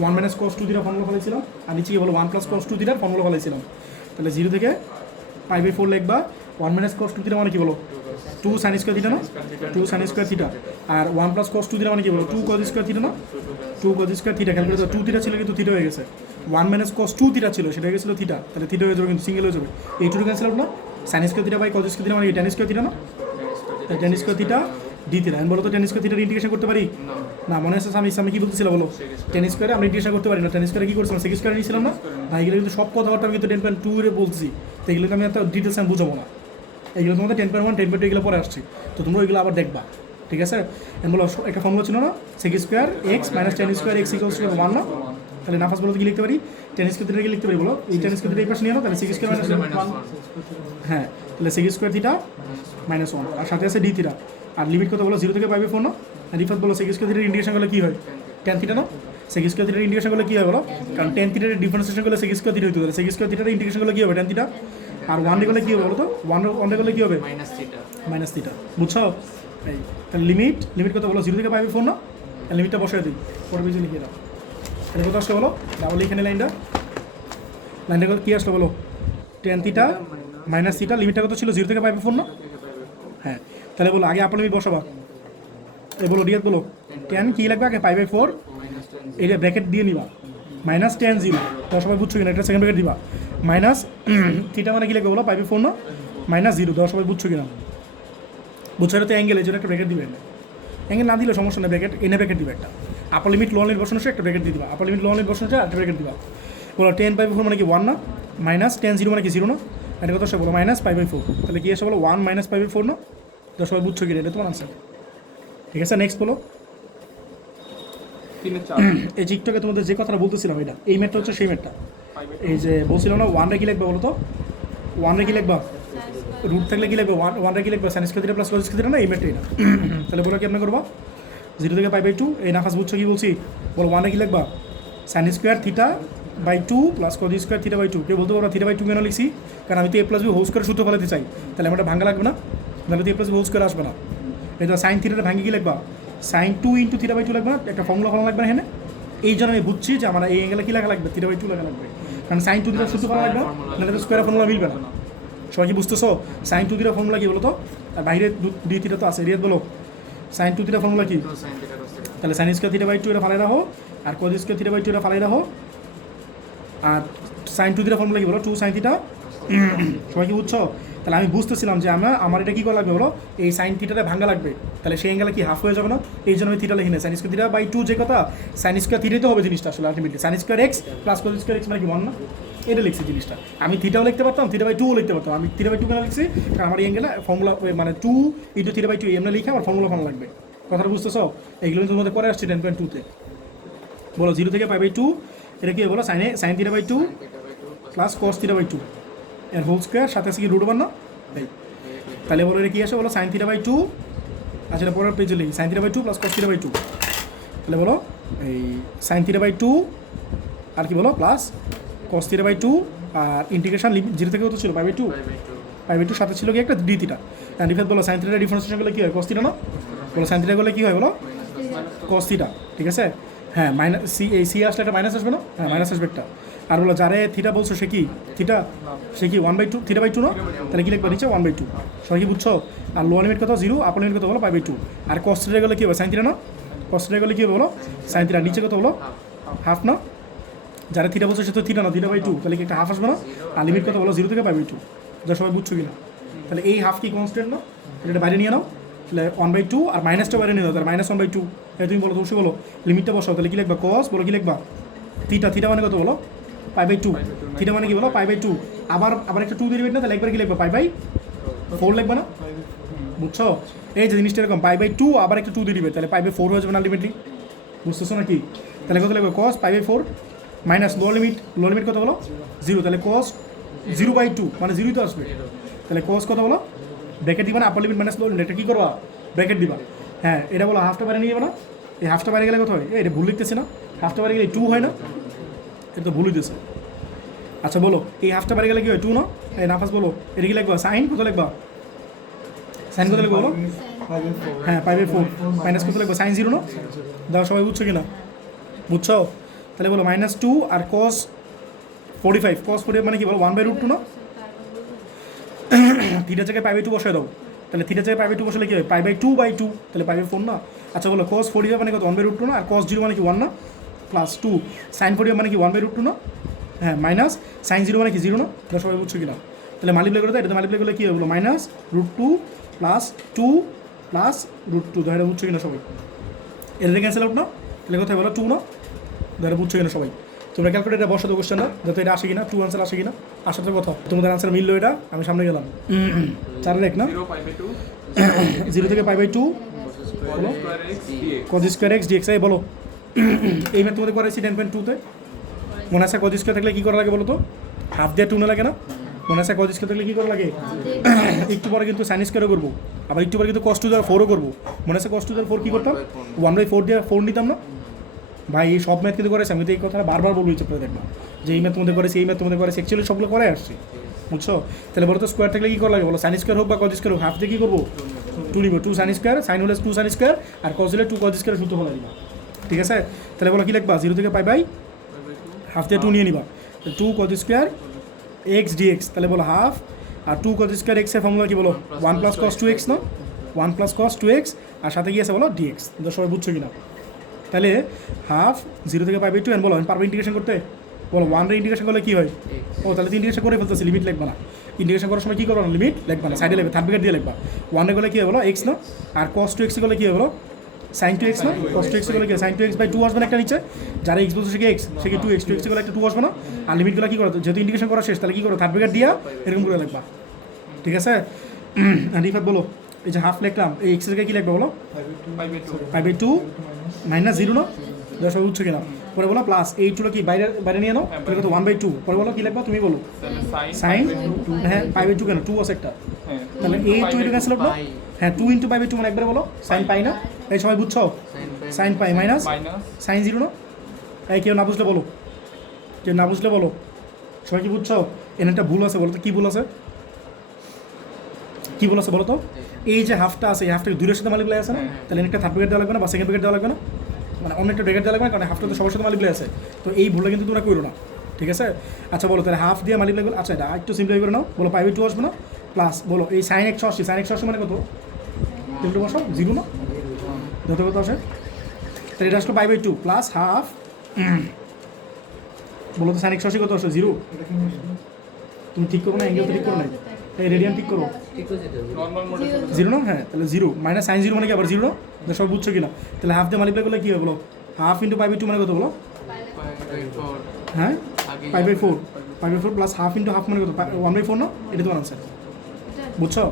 1 - cos 2 থিটা ফর্মুলা ফেলেছিলাম, আর নিচে কি বলো 1 + cos 2 থিটার ফর্মুলা ফেলেছিলাম, তাহলে 0 থেকে π/4 লিখবা, 1 - cos 2 থিটা মানে কি বলো 2 sin স্কোয়ার থিটা না, 2 sin স্কোয়ার থিটা, আর 1 + cos 2 থিটা মানে কি বলো 2 cos স্কোয়ার থিটা না, 2 cos square theta, calculate 2 theta ছিল কিন্তু থিটা হয়ে গেছে, 1 - cos 2 থিটা ছিল সেটা হয়ে গেছিলো থিটা, তাহলে থিটা হয়ে যাবে কিন্তু সিঙ্গেল হয়ে যাবে, এই 2 ক্যান্সেল আউট না, sin square theta by cos square theta মানে tan স্কোয়ার থিটা না, tan square theta d theta, আমি বলো তো tan স্কোয়ার থিটার ইন্টিগ্রেশন করতে পারি না, মনে আছে আমি কি বলতেছিলাম বলো, tan স্কোয়ারে আমরা ইন্টিগ্রেশন করতে পারি না, tan স্কোয়ারে কি করছিলাম sec স্কোয়ারে নিয়েছিলাম না, ভাই এগুলো কিন্তু সব কথাবার্তা আমি কিন্তু 10.2 এ বলছি, তো এগুলোকে আমি এত ডিটেলস আমি বুঝাবো না, এগুলো তোমাদের 10.1 10.2 এগুলো পরে আসছে, তো তোমরা এগুলো আবার দেখবা, ঠিক আছে, আমি বলো একটা ফর্মুলা ছিল না sec square x - tan square x = 1 না, তাহলে নাফাস বলো কি লিখতে পারি, tan স্কোয়ার থিটা কি লিখতে পারি বলো, এই tan স্কোয়ার থিটা এই পাশে নিয়ে নাও, তাহলে sec স্কোয়ার - 1, হ্যাঁ তাহলে sec স্কোয়ার থিটা -1, আর সাথে আছে d থিটা, আর লিমিট কত বলো 0 থেকে π/4 না, আর রিফাত বলো sec স্কোয়ার থিটার ইন্টিগ্রেশন করলে কি হয় tan থিটা না, sec স্কোয়ার থিটার ইন্টিগ্রেশন করলে কি হয় বলো, কারণ tan থিটার ডিফারেন্সিয়েশন করলে sec স্কোয়ার থিটা হইতো, তাহলে sec স্কোয়ার থিটার ইন্টিগ্রেশন করলে কি হবে tan থিটা, আর 1 রে করলে কি হবে বলো তো, 1 রে করলে কি হবে মাইনাস থিটা, বুঝছো, এই তাহলে লিমিট কত বলো 0 থেকে π/4 না, আর লিমিটটা বসায় দিই, পরে বেশি লিখে দাও, তাহলে কত আসলে বলো ডাবল এখানে লাইনটা কি আসলো বলো টেন থিটা মাইনাস থিটা, লিমিটটা কত ছিল 0 থেকে পাই বাই 4 না? হ্যাঁ, তাহলে বলো আগে আপার লিমিট বসাবা। এই বলো রিয়াদ বলো টেন কী লাগবে আগে পাই বাই 4, এটা ব্র্যাকেট দিয়ে নিবা মাইনাস 10 0, তো সবাই বুঝছো কিনা? এটা সেকেন্ড ব্র্যাকেট দিবা মাইনাস থিটা মানে কী লাগবে বলো পাই বাই 4 না মাইনাস 0, তো সবাই বুঝছো কিনা? বুঝছো? এটা তো অ্যাঙ্গেল, এই জন্য একটা ব্র্যাকেট দিবে। অ্যাঙ্গেল না দিলে সমস্যা নেই, ব্র্যাকেট এনে ব্র্যাকেট দিবে একটা। আপার লিমিট লোয়ার লিমিট বসানো একটা ব্র্যাকেট দিয়ে দিবা, আপার লিমিট লোয়ার লিমিট বসানো একটা ব্র্যাকেট দিবা। বলো 10 পাই বাই 4 মানে কি 1 না, মাইনাস 10 0 মানে কি 0 না, এটা কত আসে বলো মাইনাস পাই বাই 4, তাহলে কি আসে বলো 1 মাইনাস পাই বাই 4 না? তো সবাই বুঝছো কিনা? এটা তোমার আনসার। ঠিক আছে, নেক্সট বলো। এই জিকটাকে তোমাদের যে কথাটা বলতেছিলাম, এটা এই ম্যাটটা হচ্ছে সেই ম্যাটটা। এই যে বলছিলাম না 1 রে কি লিখবা বলো তো? 1 রে কি লিখবা? রুট থাকলে কি লিখবে? 1 রে কি লিখবা? Sine square theta plus cos square theta না, এই ম্যাটটা এটা। তাহলে বলো কি আপনি করবা 0 থেকে পাই বাই 2, এই নাফাস বুঝছো কি বলছি? বলো 1 রে কি লিখবা? Sine square theta by 2 plus cos square theta by 2। কেউ বলতে পারবা থিটা বাই 2 কেন লিখছি? কারণ আমি তো a plus B whole square সূত্র ফলাতে চাই, তাহলে আমার ভাঙা লাগবে না, তাহলে তো a plus B whole square আসবে না। এই তো সাইন থিটাটা ভাঙি কি লিখবা? সাইন 2 ইন্টু থিটা বাই 2 লাগবে না, একটা ফর্মুলা ফলানো লাগবে না এখানে। এই জন্য আমি বুঝছি যে আমার এই অ্যাঙ্গেলে কী লেখা লাগবে? থিটা বাই 2 লেখা লাগবে, কারণ সাইন 2 থিটা সূত্র ফলা লাগবে না, নাহলে তো স্কোয়ার ফর্মুলা মিলবে না। সবাই কি বুঝতেছো? সাইন 2 থিটা ফর্মুলা কি বলো তো? আর বাইরে ডি থিটা তো আছে, রিয়াদ বলো সাইন 2 থিটা ফর্মুলা কি? তাহলে সাইন স্কোয়ার থিটা বাই 2 এটা ফালাই রাখো, আর কজ স্কোয়ার থিটা বাই 2 এটা ফালাই রাখো। আর সাইন 2 থিটা ফর্মুলা কি বলো? 2 সাইন থিটা। সবাই কি বুঝছো? তাহলে আমি বুঝতেছিলাম যে আমার এটা কী করা লাগবে বলো? এই সাইন থিটাতে ভাঙা লাগবে, তাহলে সেই অ্যাঙ্গেলে কি হাফ হয়ে যাবে না? এই জন্য আমি থিটা লিখি না, সাইন স্কোয়ার থিটা বাই 2 যে কথা, সাইন স্কোয়ার থিটাতে হবে জিনিসটা আসলে ultimately. Sign square x plus cos square x মানে কি 1 না? এটা লিখছি জিনিসটা। আমি থিটাও লিখতে পারতাম, থিটা বাই 2ও লিখতে পারতাম। আমি থিটা বাই 2 কেন লিখছি? কারণ আমার এই অ্যাঙ্গেলে ফর্মুলা মানে 2 ইন্টু থিটা বাই 2 এমনি লিখে আমার ফর্মুলা ফানা লাগবে। কথাটা বুঝতেছো? এইগুলো কিন্তু তোমাদের পরে আসছে 10.2-তে। বলো 0 থেকে পাই বাই 2, এটা কি বলো? Sine theta by 2 plus cos theta by 2 এর হোল স্কোয়ার, সাথে আছে কি রুট ওভার না? তাহলে বলো এটা কী আসে বলো? সাইন থিটা বাই 2, আচ্ছা এটা পরের পেজে লিখি, sine theta by 2 plus cos theta by 2। তাহলে বলো এই সাইন থিটা বাই 2 আর কি বলো প্লাস কস থিটা বাই 2, আর ইন্টিগ্রেশন 0 থেকে কত ছিল? পাই বাই 2, পাই বাই 2 সাথে ছিল কি একটা ডি থিটা। ডিফারেন্স বলো সাইন থিটা ডিফারেন্সিয়েশন করলে কী হয়? কস থিটা না? বলো সাইন থিটা করলে কী হয় বলো? Cos theta. ঠিক আছে, হ্যাঁ মাইনাস সি, এই সি আসলে একটা মাইনাস আসবে না? হ্যাঁ মাইনাস আসবে একটা। আর বলো যারে থিটা বলছো সে কি থিটা? সে কি 1/2 থিটা বাই 2 না? তাহলে কি লিখবা নিচে 1/2। সবাই কি বুঝছো? আর লোয়ার লিমিট কত 0, আপার লিমিট কত বলো pi by 2। R cos theta গেলে কী হবে? সাইন থিটা না? কস থিটা গেলে কী হবে বলো? Sine theta. নিচে কত বলো? হাফ না? যারা থিটা বলছো সে তো থিটা না, থিটা বাই 2, তাহলে কি একটা হাফ আসবে না? আর লিমিট কত বলো? 0 থেকে পাই বাই 2। যা সবাই বুঝছো কিনা? তাহলে এই হাফ কি কনস্ট্যান্ট না? এটা বাইরে নিয়ে নাও, তাহলে 1/2 আর মাইনাসটা বাইরে নিয়ে নাও, তাহলে মাইনাস 1/2। তুমি বলো অবশ্যই বলো লিমিটটা বসাও, তাহলে কি লিখবা? কস বলো কি লিখবা? থিটা। থিটা মানে কত বলো? Pi by 2। থিটা মানে কি বলো? Pi by 2। আবার একটা 2 ডেরিভেট না, তাহলে একবার কি লিখবা? পাই বাই 4 লিখবা না? বুঝছো? এই যে জিনিসটা এরকম পাই বাই 2 আবার একটা 2 ডেরিভেট, তাহলে পাই বাই 4 হয়ে যাবে না আলটিমেটলি। বুঝতেছো নাকি? তাহলে কত লিখবে? Cos pi by 4 minus lower limit কত বলো? 0, তাহলে কস 0/2 মানে 0ই তো আসবে। তাহলে কস কত বলো? ব্র্যাকেট দিবা না, আপার লিমিট মাইনাস লোয়ার লিমিট, এটা কী করবা? ব্র্যাকেট দিবা। হ্যাঁ এটা বলো হাফটা বাইরে নিয়ে যাবে না? এই হাফটা বাইরে গেলে কত হয়? এটা ভুল লিখতেছে না? হাফটা বাইরে গেলে 2 হয় না? এটা তো ভুল হইতেছে। আচ্ছা বলো এই হাফটা বাইরে গেলে কি হয়? 2 না? এই নাফাস বলো এটা কি লিখবা? সাইন কত লিখবা? সাইন কত লিখবা বলো? হ্যাঁ পাই বাই 4 মাইনাস কত লিখবা? সাইন 0 না? দাও সবাই বুঝছো কিনা? বুঝছো? তাহলে বলো -2 আর কস 45, কস 45 মানে কি বলো? 1/√2 না? থিটার জায়গায় পাই বাই 2 বসায় দাও, তাহলে থিটার জায়গায় পাই বাই 2 বসালে কি হয়? পাই বাই 2/2, তাহলে পাই বাই 4 না? আচ্ছা বলো কস 45 মানে কত? 1/√2 না? আর কস 0 মানে কি 1 না? প্লাস 2 সাইন 45 মানে কি 1/√2 না? হ্যাঁ মাইনাস সাইন 0 মানে কি 0 না? তাহলে সবাই বুঝছো কিনা? তাহলে মাল্টিপ্লাই করে দাও, এটাতে মাল্টিপ্লাই করলে কী হবে বলো? -√2 প্লাস 2 প্লাস √2। ধরে বুঝছো কিনা সবাই? এটা ক্যান্সেল আউট না? তাহলে কোথায় বলো? 2 না? ধরে বুঝছো কিনা সবাই? তোমরা ক্যালকুলেটার বসো তো কোশ্চেনটা, যাতে এটা আসে কিনা, 2 আনসার আসে কিনা। আসার তো কথা, তোমাদের আনসার মিললো, এটা আমি সামনে গেলাম। 4 এক না? 0 থেকে পাই বাই 2 বলো কজ স্কোয়ার এক্স ডিএক্স। বলো এই ম্যাথ তোমাদের করাইছি 10.2-তে। মনে আছে কজ স্কোয়ার থাকলে কী করা লাগে বলো তো? হাফ দিয়ে 2 না লাগে না? মনে আছে কজ স্কোয়ার থাকলে কী করা লাগে? একটু পরে কিন্তু সাইন স্কোয়ারও করবো, আবার একটু পরে কিন্তু কস টু দেওয়ার 4ও করবো। মনে আছে কস টু দেওয়ার 4 কী করতাম? 1/4 দিয়ে 4 নিতাম না? ভাই এই সব ম্যাথ কিন্তু করেছে, আমি তো এই কথাটা বারবার বলবো ইচ্ছে করে দেখবা যে এই ম্যাথ তোমাদের করেছে, এই ম্যাথ তোমাদের করেছে, অ্যাকচুয়ালি সবগুলো করে আসছে। বুঝছো? তাহলে বলো তো স্কোয়ার থাকলে কী করা লাগে বলো? সাইন স্কোয়ার হোক বা কজ স্কোয়ার হোক, হাফ দিয়ে কী করবো? 2 নিব। 2 সাইন স্কোয়ার, সাইন হলে 2 সাইন স্কোয়ার, আর কজ হলে 2 কজ স্কোয়ার সূত্র হলো নিবা। ঠিক আছে? তাহলে বলো কী লিখবা? 0 থেকে পাই বাই হাফ দিয়ে 2 নিয়ে নিবা, 2 কজ স্কোয়ার এক্স ডিএক্স, তাহলে বলো হাফ, আর টু কজ স্কোয়ার এক্সের ফর্মুলা কি বলো one plus cos two X না, one plus cos two X, আর সাথে কি আছে বলো ডিএক্স। তো সবাই বুঝছো কিনা? তাহলে হাফ 0 থেকে পাই বাই 2 বলো আমি পারবো ইন্টিগ্রেশন করতে, বলো 1 রে ইন্টিগ্রেশন করলে কী হয়? ও তাহলে তো ইন্টিগ্রেশন করে ফেলতেছি, লিমিট লিখবা না, ইন্টিগ্রেশন করার সময় কী করবো না, লিমিট লিখবা না, সাইডে লিখবে, থার্ড ব্র্যাকেট দিয়ে লিখবা। 1 রে করলে কী হবে বলো এক্স না, আর কস টু এক্স করলে কী হবে বলো সাইন টু এক্স না, কস টু এক্স করলে কী সাইন টু এক্স বাই 2 আসবে না একটা নিচে, যারা এক্স বলছে সে এক্স, সে কি 2x, 2x করলে একটা 2 আসবে না, আর লিমিটগুলো কী করো যেহেতু ইন্টিগ্রেশন করা শেষ, তাহলে কী করো থার্ড ব্র্যাকেট দিয়া এরকম করে লিখবা, ঠিক আছে? রিফাত বলো এই যে হাফ লিখলাম, এই এক্স এর কী লিখবে বলো 5/2 মাইনাস 0 না, যা সব উঠছে কিনা, পরে বলো প্লাস এই টুটা কি বাইরে বাইরে নিয়ে নাও, তাহলে তো 1/2, পরে বলো কী লিখবা তুমি বলো সাইন, হ্যাঁ 5/2 কেন 2 আছে একটা, তাহলে এই 2 ইন্টু ক্যান্সেল হবে, হ্যাঁ 2 ইন্টু 5/2 মানে একবারে বলো সাইন পাই না, এই সবাই বুঝছো সাইন পাই মাইনাস সাইন 0 না, এই কেউ না বুঝলে বলো, কেউ না বুঝলে বলো, সবাই কি বুঝছো? এর একটা ভুল আছে বলো তো, কী ভুল আছে, কী ভুল আছে বলো তো? এই যে হাফটা আছে এই হাফটাকে দূরের সাথে মাল্টিপ্লাই আছে না, তাহলে একটা থার্ড ব্র্যাকেট দেওয়া লাগবে না বা সেকেন্ড ব্র্যাকেট দেওয়া লাগবে না, মানে অন্য একটা ব্র্যাকেট দেওয়া লাগবে না, কারণ হাফটা তো সবার সাথে মাল্টিপ্লাই আছে, তো এই ভুলটা কিন্তু তোমরা করো না, ঠিক আছে? আচ্ছা বলো তাহলে হাফ দিয়ে মাল্টিপ্লাই করো, আচ্ছা এটা একটু সিম্পলিফাই করে নাও, বলো 5/2 আসবে না, প্লাস বলো এই সাইন 180, সাইন 180 মানে কত, তিনটে বসো 0 না, যত কত আসে, তাহলে এটা আসলো 5/2 প্লাস হাফ, বলো তো সাইন 180 কত আসলো 0, তুমি ঠিক করো না, অ্যাঙ্গেল তো ঠিক করো না, এই রেডিয়ান ঠিক করো 0 না, হ্যাঁ তাহলে 0 মাইনাস সাইন 0 মানে কি আবার 0 না, সব বুঝছো কিনা? তাহলে হাফ দিয়ে মাল্টিপ্লাই করলে কী হবে বলো, হাফ ইন্টু 5/2 মানে কত বলো, হ্যাঁ 5/4 প্লাস হাফ ইন্টু হাফ মানে কত 1/4 না, এটা তোমার আনসার, বুঝছো?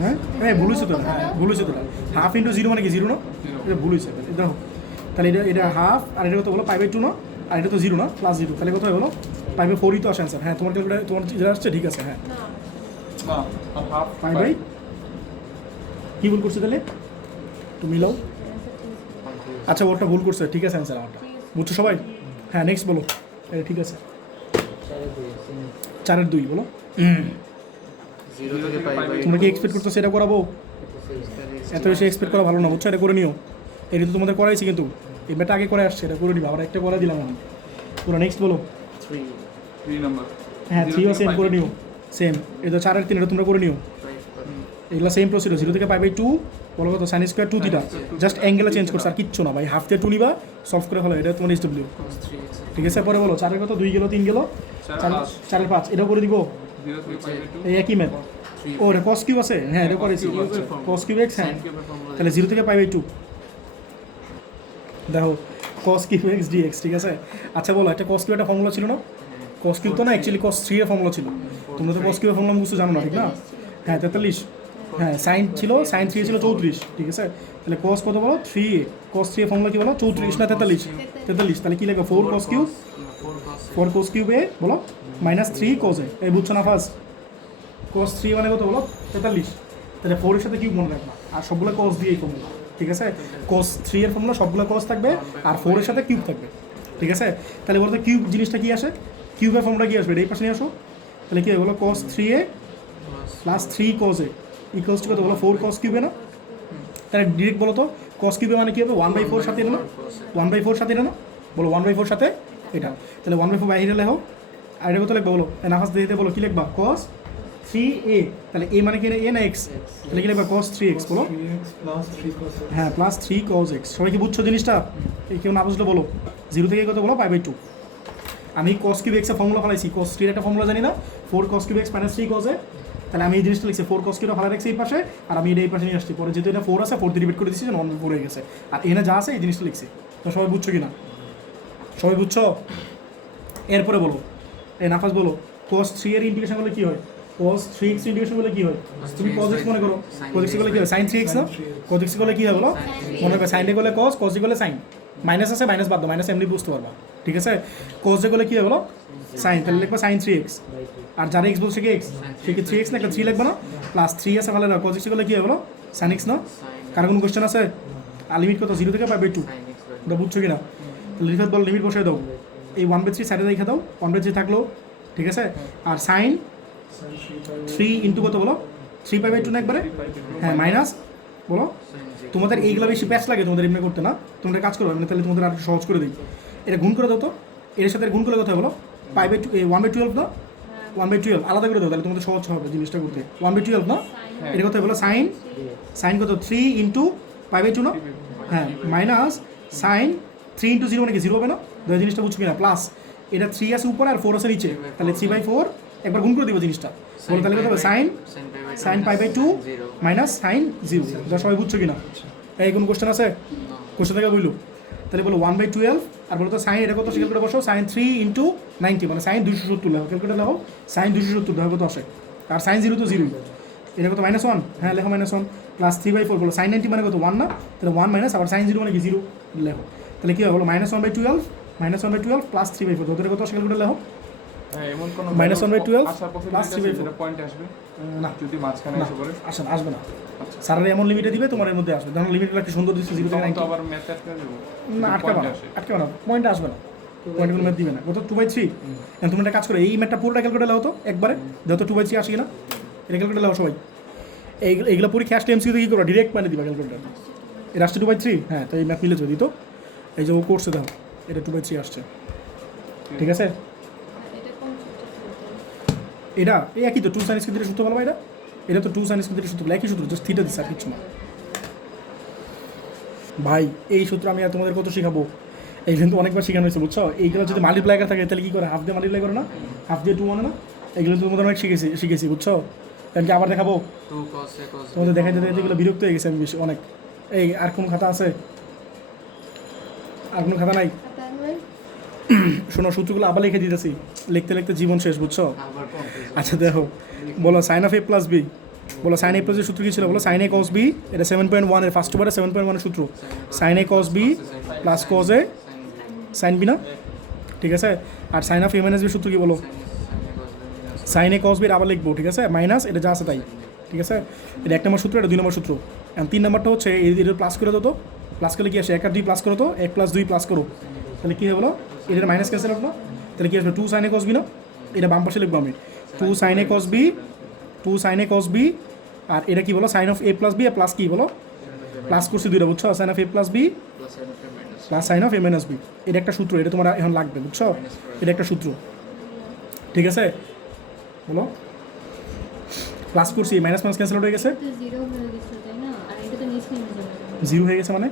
হ্যাঁ হ্যাঁ ভুল হয়েছে তো, হ্যাঁ ভুল হয়েছে তো, হাফ ইন্টু 0 মানে কি 0 না, এটা ভুল হয়েছে, দেখো তাহলে এটা হাফ আর এটা কত বলো 5/2 না, আর এটা তো 0 না প্লাস 0, তাহলে কত হয় বলো 5/4ই তো আসে আনসার, হ্যাঁ তোমার ক্যালকুলেটার তোমার যেটা আসছে ঠিক আছে, হ্যাঁ 5/, কী ভুল করছে তাহলে তুমি মিলাও, আচ্ছা ওটা ভুল করছে, ঠিক আছে অ্যান্সার আমারটা, বুঝছো সবাই? হ্যাঁ নেক্সট বলো, এটা ঠিক আছে 4/2 বলো, তোমরা কি এক্সপেক্ট করছো সেটা করাবো, এত বেশি এক্সপেক্ট করা ভালো না, বুঝছো? এটা করে নিও, এটা তো তোমাদের করাইছি কিন্তু এবারটা আগে করে আসছে, এটা করে নিবা, আবার একটা করে দিলাম আমি, তোমরা নেক্সট বলো 3 নাম্বার, হ্যাঁ 3ও সেম করে নিও, সেম এটা 4 আর 3 এটা তোমরা করে নিও, এগুলো সেম প্রসিডিউর, 0 থেকে 5/2 বলো কত সাইন স্কোয়ার 2 থিটা, জাস্ট অ্যাঙ্গেলে চেঞ্জ করছে আর কিচ্ছু না ভাই, হাফ দিয়ে 2 নিবা সলভ করে হলো, এটা তোমার SW, ঠিক আছে? পরে বলো 4-এর কত 2 গেল 3 গেল 4-এর 5, এটাও করে দিব 0 থেকে 5/2 এই একই ম্যাথ, ও এটা কস কিউব আছে, হ্যাঁ এটা করেছি কস কিউব এক্স, হ্যাঁ তাহলে 0 থেকে 5/2 দেখো কস কিউব এক্স ডিএক্স, ঠিক আছে? আচ্ছা বলো একটা কস কিউব একটা ফর্মুলা ছিল না, কস কিউব তো না অ্যাকচুয়ালি কস 3 এর ফর্মুলা ছিল, তোমরা তো কস কিউবের ফর্মুলা বুঝতে জানো না, ঠিক না? হ্যাঁ 43, হ্যাঁ সাইন ছিল, সাইন 3 ছিল 34, ঠিক আছে? তাহলে কস কত বলো 3a, কস 3 এর ফর্মুলা কি বলো 34 না 43, তাহলে কি লিখবে 4 কস কিউব, 4 কস কিউব এ বলো মাইনাস 3 কস এ, এই বুঝছো না ফার্স্ট, কস 3 মানে কত বলো 43, তাহলে 4 এর সাথে কিউব মনে রাখবা, আর সবগুলো কস দিয়েই ফর্মুলা, ঠিক আছে? কস 3 এর ফর্মুলা সবগুলো কস থাকবে আর 4 এর সাথে কিউব থাকবে, ঠিক আছে? তাহলে বলতে কিউব জিনিসটা কি আসে, কিউবের ফর্মুলা কি আসবে, এই পাশে নিয়ে আসো, তাহলে কি বলো কস 3a plus 3 cos A equals to কত বলো 4 কস কিউবে না, তাহলে ডিরেক্ট বলো তো কস কিউবে মানে কি হবে 1/4 সাথে এটা না, 1/4 সাথে এটা না, বলো 1/4 সাথে এটা, তাহলে 1/4 বাইরে লেখো, আর এটা কত লিখবা বলো নাফাস দিতে বলো কি লিখবা cos 3a, তাহলে a মানে কি a না x, তাহলে কি লিখবা cos 3x বলো, হ্যাঁ প্লাস 3 cos x, সবাই কি বুঝছো জিনিসটা? এই কেউ না বুঝলে বলো 0 থেকে কত বলো 5/2, আমি cos কিউব x এর ফর্মুলা ফলাইছি, cos 3 এর একটা ফর্মুলা জানি না 4 cos cube x minus 3 cos a, তাহলে আমি এই জিনিসটা লিখছি 4 cos কিউবটা ফালাই রাখছি এই পাশে, আর আমি এটা এই পাশে নিয়ে আসছি, পরে যেহেতু এটা 4 আছে 4 দিয়ে ডিভাইড করে দিচ্ছি, 1/4 হয়ে গেছে, আর এখানে যা আছে এই জিনিসটা লিখছি, তো সবাই বুঝছো কি না? সবাই বুঝছো? এরপরে বলো এই নাফাস বলো cos 3 এর ইন্টিগ্রেশন করলে কি হয়, cos 3x ইন্টিগ্রেশন করলে কি হয়, তুমি cos x মনে করো, cos x করলে কি হয় sin 3x না, cos x করলে কি হয় বলো মনে করো sin এ করলে cos, cos করলে sin, মাইনাস আছে মাইনাস বাদ দাও, মাইনাস এমনি বুঝতে পারবা, ঠিক আছে? cos এ করলে কি হয় বলো sin, তাহলে লিখবা sin 3x, আর যারা x বলছে কি x সে কি 3x না, একটা 3 লিখবা না, প্লাস 3 আছে ভালো না, cos x করলে কি হয় বলো sin x না, কার কোনো কোশ্চেন আছে? আর লিমিট কত 0 থেকে 5/2, ওটা বুঝছো কি না? লিমিট বল, লিমিট বসিয়ে দাও, এই 1/3 সাইডে রেখে দাও, 1/3 থাকলো, ঠিক আছে? আর সাইন 3 ইন্টু কত বলো 3/2 না একবারে, হ্যাঁ মাইনাস বলো, তোমাদের এইগুলো বেশি প্যাচ লাগে তোমাদের এমনি করতে না, তোমরা কাজ করো এমনি, তাহলে তোমাদের আর সহজ করে দিই, এটা গুণ করে দাও তো, এর সাথে গুণ করলে কত হয় বলো? পাই বাই 1/12 না? 1/12 আলাদা করে দাও, তাহলে তোমাদের সহজ হবে জিনিসটা করতে। 1/12 না? এটা কত হয় বলো? সাইন কত? 3 ইন্টু পাই বাই 2 না? হ্যাঁ, মাইনাস সাইন 3 ইন্টু 0 মানে কি 0 হবে না? দুই জিনিসটা বুঝছো কিনা? প্লাস এটা 3 আছে উপরে আর 4 আছে নিচে, তাহলে 3/4 একবার গুণ করে দিব জিনিসটা। বলো তাহলে কত হবে? Sine pi by 2 minus sine 0। যা সবাই বুঝছো কিনা? এই কোনো কোশ্চেন আছে? কোশ্চেন থেকে বললো তাহলে বলো 1/12 আর বলো তো সাইন এটা কত ক্যালকুলেট বসো? সাইন 3 ইন্টু 90 মানে সাইন 270 লেখো, ক্যালকুলেট লেখো সাইন 270 দেখো কত আসে। আর সাইন 0 তো 0, এটা কত -1? হ্যাঁ লেখো -1 প্লাস 3/4 বলো সাইন 90 মানে কত 1 না? তাহলে 1 মাইনাস আবার সাইন 0 মানে কি 0 লেখো। তাহলে কি হবে বলো? -1/12 প্লাস 3/4 তোদের কত আসে ক্যালকুলেট লেখো? হ্যাঁ, এমন কোন -1/12 আসার প্লাস পসিবিলিটি 3/4 আছে যেটা পয়েন্ট আসবে না যদি মাঝখানে এসে পড়ে? আসবে না। স্যারের এমন লিমিটে দিবে তোমার এর মধ্যে আসবে। ধরো লিমিটটা একটু সুন্দর দিচ্ছে 0 থেকে তখন তো 90 আবার ম্যাথ আটকে দেব না, আটকাবে না পয়েন্ট আসবে না, পয়েন্ট কোনো ম্যাথ দিবে না। কত 2/3। এখন তুমি একটা কাজ করো, এই ম্যাথটা পুরোটা ক্যালকুলেট লাও তো একবারে, যত 2/3 আসে কিনা এটা ক্যালকুলেট লাও সবাই। এইগুলো পরীক্ষা আসলে এমসিকিউ কি করো? ডিরেক্ট মানে দিবা ক্যালকুলেটার। এটা আসছে 2/3, হ্যাঁ তো এই ম্যাথ মিলে যদি তো এই যে ও কোর্সে দাও এটা 2/3 আসছে, ঠিক আছে? এটা এই একই তো 2 সাইন স্কয়ার সূত্র বলবা, এটা তো 2 সাইন স্কয়ার সূত্র একই সূত্র, জাস্ট থিটা দিচ্ছে আর কিছু না ভাই। এই সূত্র আমি আর তোমাদের কত শিখাবো, এই কিন্তু অনেকবার শেখানো হয়েছে বুঝছো। এইগুলো যদি মাল্টিপ্লাইকার থাকে তাহলে কি করে? হাফ দিয়ে মাল্টিপ্লাই করে না, হাফ দিয়ে 2 মানে না? এগুলো তো তোমাদের অনেক শিখেছি বুঝছো। কারণ কি আবার দেখাবো তোমাদের দেখাইতে দেখাইতে এগুলো বিরক্ত হয়ে গেছে আমি বেশি অনেক। এই আর কোন খাতা আছে? আর কোনো খাতা নাই? শোনো সূত্রগুলো আবার লিখে দিতেছি, লিখতে লিখতে জীবন শেষ বুঝছো। আচ্ছা দেখো, বলো sine of a plus b, বলো সাইন a প্লাস সূত্র কী ছিল বলো? সাইন a cos b, এটা 7.1 এর ফার্স্ট ওভারে 7.1 এর সূত্র। Sine a cos b plus cos a sine B না, ঠিক আছে? আর sine of a minus B সূত্র কী বলো? সাইন a cos b আবার লিখবো, ঠিক আছে? মাইনাস এটা যা আছে তাই, ঠিক আছে? এটা 1 নম্বর সূত্র, এটা 2 নম্বর সূত্র। এখন 3 নম্বরটা হচ্ছে এটা প্লাস করে দাও তো, প্লাস করলে কি আসে? 1 আর 2 প্লাস করো তো, 1 + 2 প্লাস করো, তাহলে কী হবে বলো? এটা মাইনাস ক্যান্সেল হবে না? তাহলে কি আসবে? 2 সাইন a cos b না? এটা বাম পাশে লিখবো আমি, 2 sine a cos b, 2 sine a cos b। আর এটা কি বলো? Sine of a plus b, আর প্লাস কি বলো? প্লাস করছি দুইটা বুঝছো, sine of a plus b plus sine of a minus b. এটা একটা সূত্র, এটা তোমার এখন লাগবে বুঝছো, এটা একটা সূত্র, ঠিক আছে? বলো প্লাস করছি, মাইনাস মাইনাস ক্যান্সেল হয়ে গেছে, 0 হয়ে গেছে মানে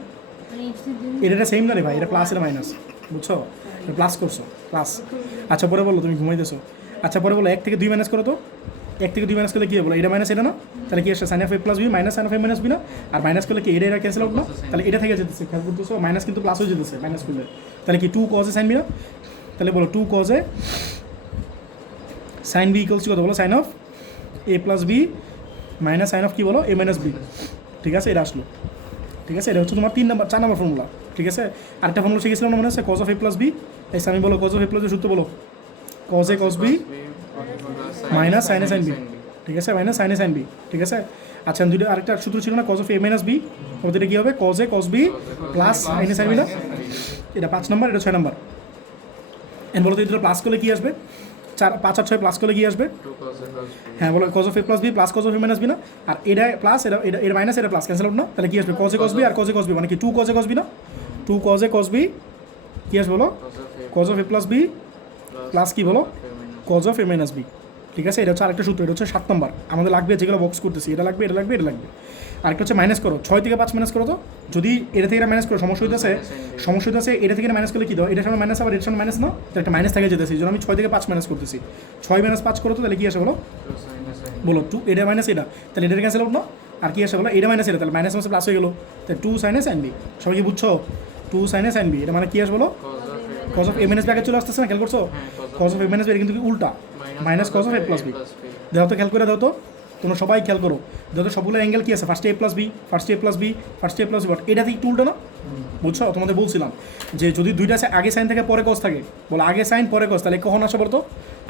এটা সেম না রে ভাই, এটা প্লাস এটা মাইনাস বুঝছো, প্লাস করছো প্লাস। আচ্ছা পরে বলো, তুমি ঘুমাইতেছো। আচ্ছা পরে বলো 1 থেকে 2 মাইনাস করো তো, 1 থেকে 2 মাইনাস করলে কি হবে বলো? এটা মাইনাস এটা না, তাহলে কি আসছে? Sine of a plus b minus sine of a minus b না? আর মাইনাস করলে কি এটা ক্যান্সেল আউট না? তাহলে এটা থেকে যেতেছে, খেয়াল করতেছো মাইনাস কিন্তু প্লাস হয়ে যেতেছে মাইনাস করলে, তাহলে কি 2 cos a সাইন বি না? তাহলে বলো 2 cos a sine b equals কত বলো? Sine of a plus b minus sine of কি বলো? a মাইনাস বি, ঠিক আছে? এটা আসলো, ঠিক আছে? এটা হচ্ছে তোমার 4 নম্বর ফর্মুলা, ঠিক আছে? আরেকটা ফর্মুলা শিখেছিলাম না মনে আছে? cos of a plus b. এই আমি বলো cos of a plus b সূত্র বলো? cos a cos b minus sine a sine b, ঠিক আছে? Minus sine a sine b, ঠিক আছে? আচ্ছা দুটো আরেকটা সূত্র ছিল না, cos of a minus b, ওদের এটা কী হবে? cos a cos b plus sine a sine B না? এটা 5 নম্বর, এটা 6 নম্বর। এন বলো তো এটা প্লাস করলে কী আসবে? 5 আর 6 প্লাস করলে কী আসবে? হ্যাঁ বলো cos of a plus b plus cos of a minus b না? আর এটা প্লাস এটা মাইনাস এটা প্লাস ক্যান্সেল আউট না? তাহলে কী আসবে? cos a cos b R cos a cos b মানে কি 2 cos a cos b না? 2 cos a cos b কী আসবে বলো? cos of a plus b plus কি বলো? cos of a minus b, ঠিক আছে? এটা হচ্ছে আরেকটা সূত্র, এটা হচ্ছে 7 নম্বর। আমাদের লাগবে যেগুলো বক্স করতেছি, এটা লাগবে এটা লাগবে এটা লাগবে। আরেকটা হচ্ছে মাইনাস করো, 6 থেকে 5 মাইনাস করো তো, যদি এটা থেকে মাইনাস করো সমস্যা হইতেছে এটা থেকে মাইনাস করলে কী দাও? এটার সামনে মাইনাস আবার এটার সামনে মাইনাস না, তো একটা মাইনাস থেকে যেতেছে, এই জন্য আমি 6 থেকে 5 মাইনাস করতেছি। 6 মাইনাস 5 করো তো, তাহলে কী আসে বলো? বলো 2 এটা মাইনাস এটা, তাহলে এটা ক্যান্সেল আউট না? আর কি আসে বলো? এটা মাইনাস এটা, তাহলে মাইনাস মাইনাস প্লাস হয়ে গেলো, তাহলে 2 সাইন a সাইন বি। সবাই কি বুঝছো? 2 সাইন a সাইন বি এটা মানে কি আসে বলো? cos of a minus b আগে চলে আসতেছে না, খেয়াল করছো? cos of a minus b এটা কিন্তু উল্টা, minus cos of a plus b. দাও তো খেয়াল করে দাও তো, তোমরা সবাই খেয়াল করো, দাও তো সবগুলো অ্যাঙ্গেল কী আছে? ফার্স্টে a প্লাস বি, ফার্স্টে a প্লাস বি, ফার্স্টে a প্লাস বি, বাট এটা থেকে একটু উল্টো না? বুঝছো? তোমাদের বলছিলাম যে যদি দুইটা আগে সাইন থাকে পরে কস থাকে, বলো আগে সাইন পরে কস, তাহলে কখন আসে বলতো?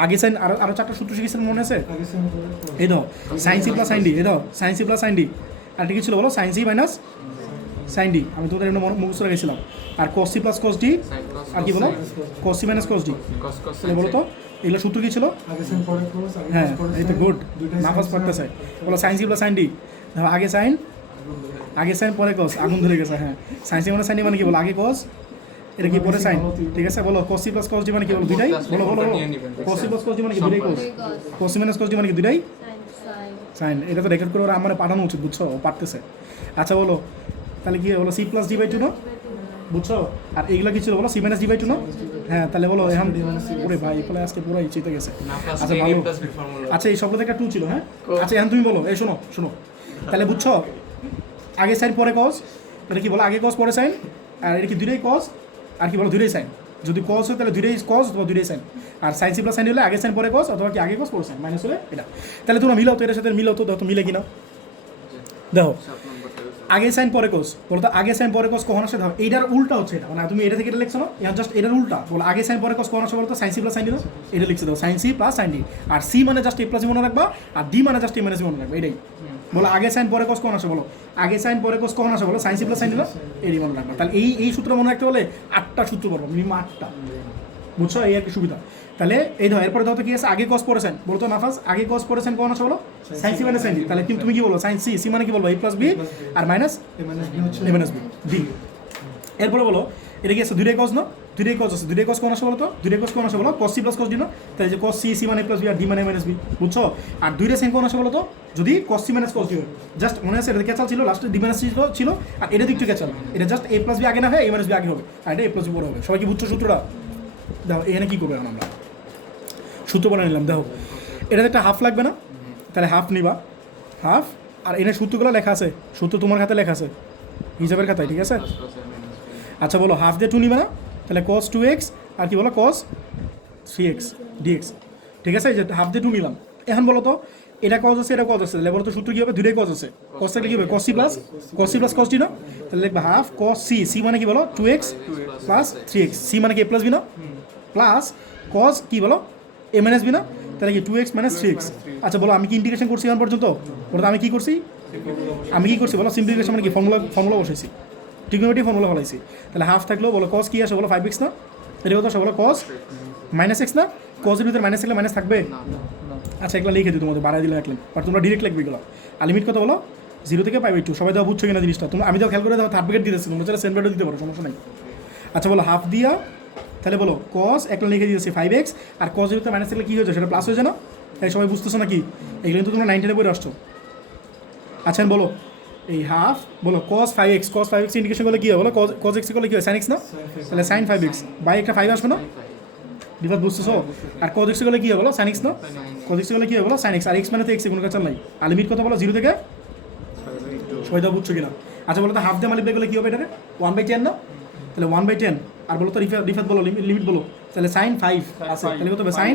আগে সাইন আরও 4টা সূত্র শিখেছিলাম মনে আছে? এই দাও sine C plus sine D, এই দাও sine C plus sine D, আর ঠিক ছিল বলো? Sine C minus sine D, আমি তোমাদের এমনি মুখস্থ রেখেছিলাম। আর cos c plus cos d, আর কি বলো? cos c minus cos d, বলো তো এগুলো সূত্র কী ছিল? হ্যাঁ এই তো গুড, নাফাস পড়তেছে। বলো sine C plus sine d, দেখো আগে সাইন পরে কস, আগুন ধরে গেছে। হ্যাঁ সাইন সি মানে সাইন ডি মানে কি বলো? আগে কস এটা কি পরে সাইন, ঠিক আছে? বলো cos c plus cos d মানে কি? বলো দুইটাই, বলো বলো বলো। নিয়ে নিবেন, cos c plus cos d মানে কি? দুইটাই cos। cos c minus cos d মানে কি? দুইটাই সাইন। এটা তো রেকর্ড করে ওরা আমার পাঠানো উচিত, বুঝছো? ও পারতেছে। আচ্ছা বলো তাহলে কি বলো c প্লাস d বাই 2 না, বুঝছো? আর এইগুলা কি ছিল বলো? c মাইনাস d বাই 2 না? হ্যাঁ তাহলে বলো এখন ওরে ভাই এগুলো আজকে পুরাই চিতে গেছে। আচ্ছা ভালো। আচ্ছা এই শব্দ থেকে 2 ছিল, হ্যাঁ? আচ্ছা এখন তুমি বলো, এই শোনো শোনো তাহলে, বুঝছো? আগে সাইন পরে cos, তাহলে কি বলো? আগে cos পরে সাইন, আর এটা কি দুইটাই cos, আর কি বলো? দুইটাই সাইন। যদি cos হয় তাহলে দুইটাই cos অথবা দুইটাই সাইন। আর সাইন c প্লাস সাইন হলে আগে সাইন পরে cos, অথবা কি আগে cos পরে সাইন, মাইনাস হলে এটা। তাহলে তোমরা মিলাও তো, এটার সাথে মিলাও তো, দেখো তো মিলে কিনা। দেখো আগে সাইন পরে cos, বলো তো আগে সাইন পরে cos কখন আসে? দেখো এইটার উল্টা হচ্ছে এটা, মানে তুমি এটা থেকে এটা লিখছো না, এখন জাস্ট এটার উল্টা। বলো আগে সাইন পরে cos কখন আসে? বলো তো sine c plus sine D না, এটা লিখছে দাও sine c plus sine D. আর c মানে জাস্ট a প্লাস মনে রাখবা, আর d মানে জাস্ট a মাইনাস মনে রাখবা, এটাই। বলো আগে সাইন পরে cos কখন আসে? বলো আগে সাইন পরে cos কখন আসে? বলো sine c plus sine D না, এটাই মনে রাখবা। তাহলে এই সূত্র মনে রাখতে বলে 8টা সূত্র পড়বো, মিনিমাম 8টা, বুঝছো? এই আর কি সুবিধা। তাহলে এই ধর এরপরে দাও তো কি আছে? আগে cos পরে সাইন, বলো তো নাফাস আগে cos পরে সাইন কখন আসে? বলো sine c minus sine d. তাহলে তুমি কি বলো? সাইন c, c মানে কি বলবো? a প্লাস b আর minus a minus b d। এরপরে বলো এটা কি আছে? দুইটাই cos না, দুইটাই cos আছে, দুইটাই cos কখন আসে? বলো তো দুইটাই cos কখন আসে? বলো cos c plus cos d না, তাহলে যে cos c, c মানে a প্লাস b আর d মানে a মাইনাস b, বুঝছো? আর দুইটা সাইন কখন আসে? বলো তো যদি cos c minus cos d হয়, জাস্ট মনে আছে এটা ক্যাচাল ছিল, লাস্টে d মাইনাস c ছিল, আর এটা দিকটা ক্যাচাল, এটা জাস্ট a প্লাস b আগে না হয় a মাইনাস b আগে হবে, আর এটা a প্লাস b পরে হবে। সবাই কি বুঝছো সূত্রটা? দেখো এখানে কি করবো এখন আমরা? সূত্র বলে নিলাম। দেখো এটাতে একটা হাফ লাগবে না, তাহলে হাফ নিবা, হাফ। আর এখানে সূত্রগুলো লেখা আছে, সূত্র তোমার খাতে লেখা আছে, হিসাবের খাতায়, ঠিক আছে? আচ্ছা বলো হাফ দিয়ে 2 নিবে না, তাহলে cos 2x আর কি বলো cos 3x dx, ঠিক আছে? এই যে হাফ দিয়ে 2 নিলাম। এখন বলো তো এটা cos আছে, এটা cos আছে, তাহলে বলো তো সূত্র কি হবে? দুইটাই cos আছে, cos থাকলে কি হবে? cos c plus cos d না, তাহলে লিখবে হাফ cos c, c মানে কি বলো? 2x প্লাস 3x, c মানে কি a প্লাস b না, প্লাস cos কি বলো? a মাইনাস b না, তাহলে কি 2x মাইনাস 3x। আচ্ছা বলো আমি কি ইন্টিগ্রেশন করছি এখন পর্যন্ত? বলো তো আমি কি করছি? আমি কি করছি বলো? সিম্পলিফিকেশন মানে কি? ফর্মুলা বসাইছি, ট্রিগনোমেট্রি ফর্মুলা ফলাইছি। তাহলে হাফ থাকলেও বলো cos কি আসে? বলো 5x না, এটা কত আসে? বলো cos মাইনাস x না, cos এর ভিতরে মাইনাস থাকলে মাইনাস থাকবে। আচ্ছা এগুলো লিখে দিই, তোমাদের বাড়াই দিলে রাখলেন, আর তোমরা ডিরেক্ট লিখবে এগুলো। আর লিমিট কত বলো? 0 থেকে π/2। সবাই দাও বুঝছো কিনা জিনিসটা? তোমরা আমি তো খেয়াল করে দাও, থার্ড ব্র্যাকেট দিতেছি, তোমরা চাইলে সেন্ট ব্র্যাকেট দিতে পারো, সমস্যা নাই। আচ্ছা বলো হাফ দিয়া, তাহলে বলো cos একটা লিখে দিয়েছি 5x, আর cos এর ভিতরে মাইনাস থাকলে কী হয়েছে? সেটা প্লাস হয়ে যায় না? তাই সবাই বুঝতেছো নাকি? এগুলো কিন্তু তোমরা 9-10 বই আসছো। আচ্ছা বলো এই হাফ, বলো cos 5x ইন্ডিকেশন করলে কী হয়? বলো cos x করলে কী হয়? sin x না, তাহলে sin 5x বাই একটা 5 আসবে না, বিপদ বুঝতেছো? আর cos x করলে কী হয়? বলো sin x না, cos x করলে কী হয়? বলো sin x, আর x মানে তো x এ কোনো কাজ নাই। আর লিমিট কত বলো? 0 থেকে, সবাই দাও বুঝছো কিনা? আচ্ছা বলো তো হাফ দিয়ে মালিক করলে কী হবে? এটাকে 1/10 না, তাহলে 1/10। আর বলো তো রিফাত বলো, লিমিট বলো, তাহলে sin 5 আছে, তাহলে কত হবে? sin,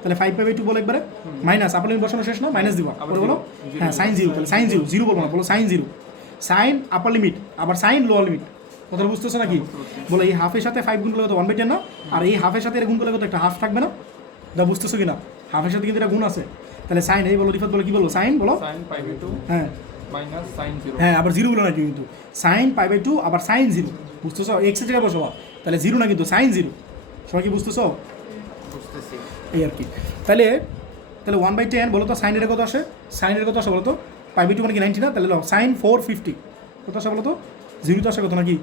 তাহলে 5/2 বলো একবারে, মাইনাস আপার লিমিট বসানো শেষ না, মাইনাস দিবা, আবার বলো হ্যাঁ sin 0, তাহলে sin 0, 0 বলবো না, বলো sin 0, sin আপার লিমিট আবার sin লোয়ার লিমিট। কথাটা বুঝতেছো নাকি? বলো এই হাফের সাথে 5 গুণ করলে কত? 1/10 না, আর এই হাফের সাথে এর গুণ করলে কত? একটা হাফ থাকবে না, দা বুঝতেছো কিনা? হাফের সাথে কিন্তু এটা গুণ আছে, তাহলে sin, এই বলো রিফাত বলো কি বলো? sin বলো হ্যাঁ মাইনাস sin 0, হ্যাঁ আবার 0 বলো না কিন্তু, sin π/2 আবার sin 0, বুঝতেছো? x এর জায়গায় বসাবা, তাহলে 0 না কিন্তু sin 0, সবাই কি বুঝতেছো? বুঝতেছি। এই আর কি। তাহলে 1/10 বলো তো সাইনের কত আসে? সাইনের কত আসে বলো তো? π/2 মানে কি 90 না, তাহলে sin 450 কত আসে বলো তো? 0 তো আসে কত নাকি?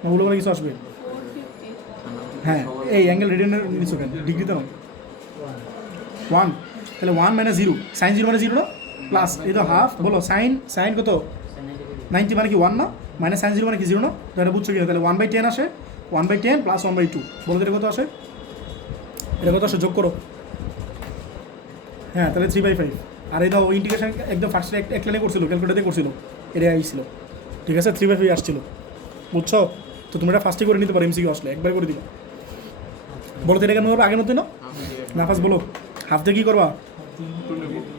না ওগুলো বলে কিছু আসবে? হ্যাঁ এই অ্যাঙ্গেল রেডিয়ানের নিচে কেন, ডিগ্রিতে না, 1, তাহলে 1 মাইনাস 0, sin 0 মানে 0 না, প্লাস এই তো হাফ, বলো sin কত? 90 মানে কি 1 না, মাইনাস sin 0 মানে কি 0 না, তো এটা বুঝছো কিনা? তাহলে 1/10 আসে, 1/10 প্লাস 1/2, বলো তো এটা কত আসে? এটা কত আসে? যোগ করো, হ্যাঁ তাহলে 3/5। আর এই দাও ইন্টিগ্রেশন একদম ফার্স্টে এক লাইনে করছিল, ক্যালকুলেটারে করছিল, এটা আইছিল, ঠিক আছে? 3/5 আসছিল, বুঝছো? তো তুমি এটা ফার্স্টে করে নিতে পারো, এমসিকিউ আসলে একবার করে দিবা। বলো তো এটা কেন আগে নতুন না নাফাস, বলো হাফ দিয়ে কী করবা?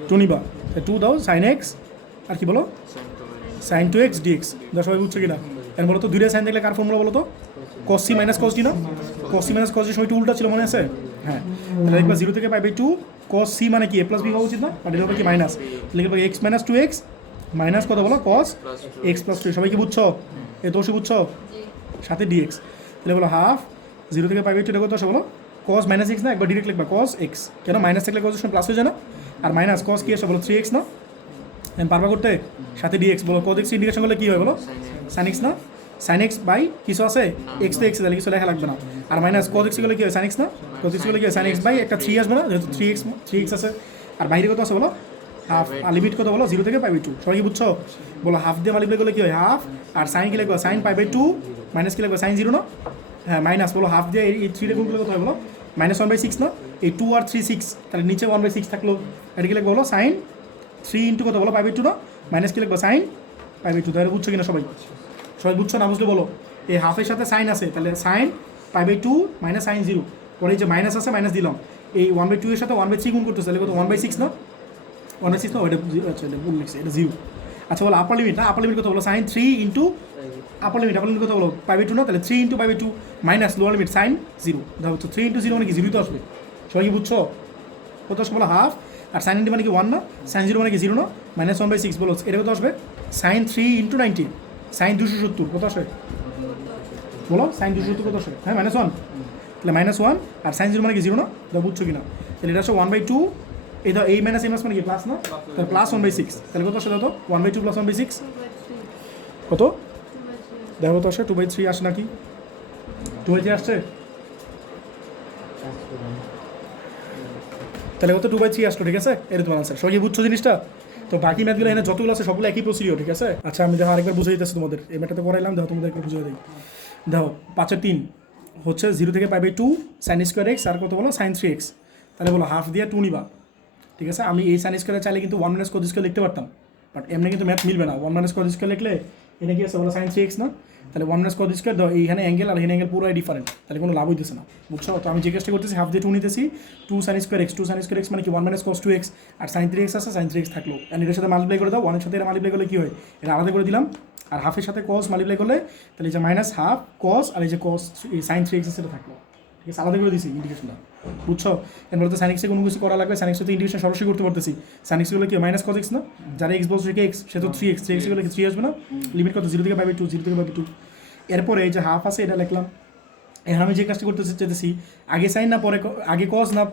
2 নিবা, 2 দাও sin x, আর কি বলো? sin 2x dx, দাও সবাই বুঝছো কিনা? এখন বলো তো দুইটা সাইন দেখলে কার ফর্মুলা বলো তো? cos c minus cos d না, cos c minus cos d সময়টা উল্টা ছিল, মনে আছে? হ্যাঁ তাহলে লিখবা 0 থেকে π/2, cos c মানে কি a প্লাস b হওয়া উচিত না, আর এটা হবে কি মাইনাস, লিখবা x মাইনাস 2x মাইনাস কত বলো? cos x প্লাস 2, সবাই কি বুঝছো? এ দোষী বুঝছো? সাথে dx, তাহলে বলো হাফ 0 থেকে π/2, এটা কত আসে বলো? cos মাইনাস x না, একবার ডিরেক্ট লিখবা cos x, কেন মাইনাস থাকলে cos এর সময় প্লাস হয়ে যায় না, আর মাইনাস cos কি আসে বলো? 3x না, পারবা করতে, সাথে dx, বলো cos x ইন্টিগ্রেশন করলে কী হয় বলো? sin x না, সাইন এক্স বাই কিছু আছে এক্স তো এক্স তাহলে কিছু লেখা লাগবে না আর মাইনাস কজ এক্স গুলো কি হয় সাইন এক্স না কজ এক্স গুলো কি হয় সাইন এক্স বাই একটা 3 আসবে না যেহেতু 3x আছে আর বাইরে কত আছে বলো হাফ আর লিমিট কত বলো 0 থেকে পাই বাই 2 সবাই কি বুঝছো বলো হাফ দিয়ে মাল্টিপ্লাই করলে কি হয় হাফ আর সাইন কি লিখবো সাইন পাই বাই 2 মাইনাস কি লিখবো সাইন 0 না হ্যাঁ মাইনাস বলো হাফ দিয়ে এই 3 টা গুণ করলে কত হয় বলো -1/6 না এই 2 আর 3 6 তাহলে নিচে 1/6 থাকলো এটা কি লিখবো বলো সাইন 3 ইন্টু কত বলো পাই বাই 2 না মাইনাস কি লিখবো সাইন পাই বাই 2 তাহলে বুঝছো কিনা সবাই সবাই বুঝছো না বুঝলে বলো এই হাফের সাথে সাইন আছে তাহলে sine pi by 2 minus sine 0 পরে এই যে মাইনাস আছে মাইনাস দিলাম এই 1/2 এর সাথে 1/3 গুণ করতেছে তাহলে কত 1/6 না 1/6 না এটা আচ্ছা এটা ভুল লিখছি এটা 0 আচ্ছা বলো আপার লিমিট না আপার লিমিট কত বলো সাইন 3 ইন্টু আপার লিমিট কত বলো পাই বাই 2 না তাহলে 3 into pi by 2 minus lower limit sine 0 দেখো তো 3 ইন্টু 0 মানে কি 0 তো আসবে সবাই কি বুঝছো কত আসবে বলো হাফ আর সাইন ইন্টু মানে কি 1 না সাইন 0 মানে কি 0 না -1/6 বলো এটা কত আসবে সাইন 3 ইন্টু 90 সাইন 270 কত আসবে বলো সাইন 270 কত আসবে হ্যাঁ -1 তাহলে -1 আর সাইন 0 মানে কি 0 না দেখো বুঝছো কিনা তাহলে এটা আসবে 1/2 এই মাইনাস এই মানে কি প্লাস না তাহলে প্লাস 1/6 তাহলে কত আসে দাও তো 1/2 প্লাস 1/6 কত দেখো তো আসে 2/3 আসে নাকি 2/3 আসছে তাহলে কত 2/3 আসলো ঠিক আছে এর তোমার আনসার সবাই বুঝছো জিনিসটা তো বাকি ম্যাথগুলো এখানে যতগুলো আছে সবগুলো একই প্রসিডিওর ঠিক আছে আচ্ছা আমি দেখো আরেকবার বুঝিয়ে দিতেছি তোমাদের এই ম্যাথটা তো করাইলাম দেখো তোমাদের একটু বুঝিয়ে দিই দেখো 5/3 হচ্ছে 0 থেকে pi by 2 sine square X আর কত বলো সাইন 3x তাহলে বলো হাফ দিয়ে 2 নিবা ঠিক আছে আমি এই সাইন স্কোয়ারে চাইলে কিন্তু 1 মাইনাস কজ স্কোয়ার লিখতে পারতাম বাট এমনি কিন্তু ম্যাথ মিলবে না 1 মাইনাস কজ স্কোয়ার লিখলে এটা কি আছে বলো সাইন 3x না তাহলে 1 মাইনাস কজ স্কোয়ার দাও এইখানে অ্যাঙ্গেল আর এখানে অ্যাঙ্গেল পুরোই ডিফারেন্ট তাহলে কোনো লাভ হইতেছে না বুঝছো তো আমি যে কাজটা করতেছি হাফ দিয়ে 2 নিতেছি 2 sine square x 2 sine square x মানে কি 1 মাইনাস কজ 2x আর সাইন 3x আছে সাইন 3x থাকলো আর এটার সাথে মাল্টিপ্লাই করে দাও 1 এর সাথে এটা মাল্টিপ্লাই করলে কি হয় এটা আলাদা করে দিলাম আর হাফের সাথে কজ মাল্টিপ্লাই করলে তাহলে এই যে মাইনাস হাফ কজ আর এই যে কজ এই সাইন 3x আছে সেটা থাকলো ঠিক আছে আলাদা করে দিছি ইন্ডিকেশনটা বুঝছো এরপরে তো সাইনিক্সে কোনো কিছু করা লাগবে সাইনিক্সে তো ইন্ডিকেশন সরাসরি করতে পারতেছি সাইনিক্সগুলো কি মাইনাস কজ এক্স না যারা এক্স বলছে কি এক্স সে তো 3x 3x গুলো কি 3 আসবে না লিমিট কত 0 থেকে পাই বাই 2 0 থেকে পাই বাই 2 এরপরে এই যে হাফ আছে এটা লিখলাম এখন আমি যে কাজটা করতে চাইতেছি আগে সাইন না পরে আগে কজ না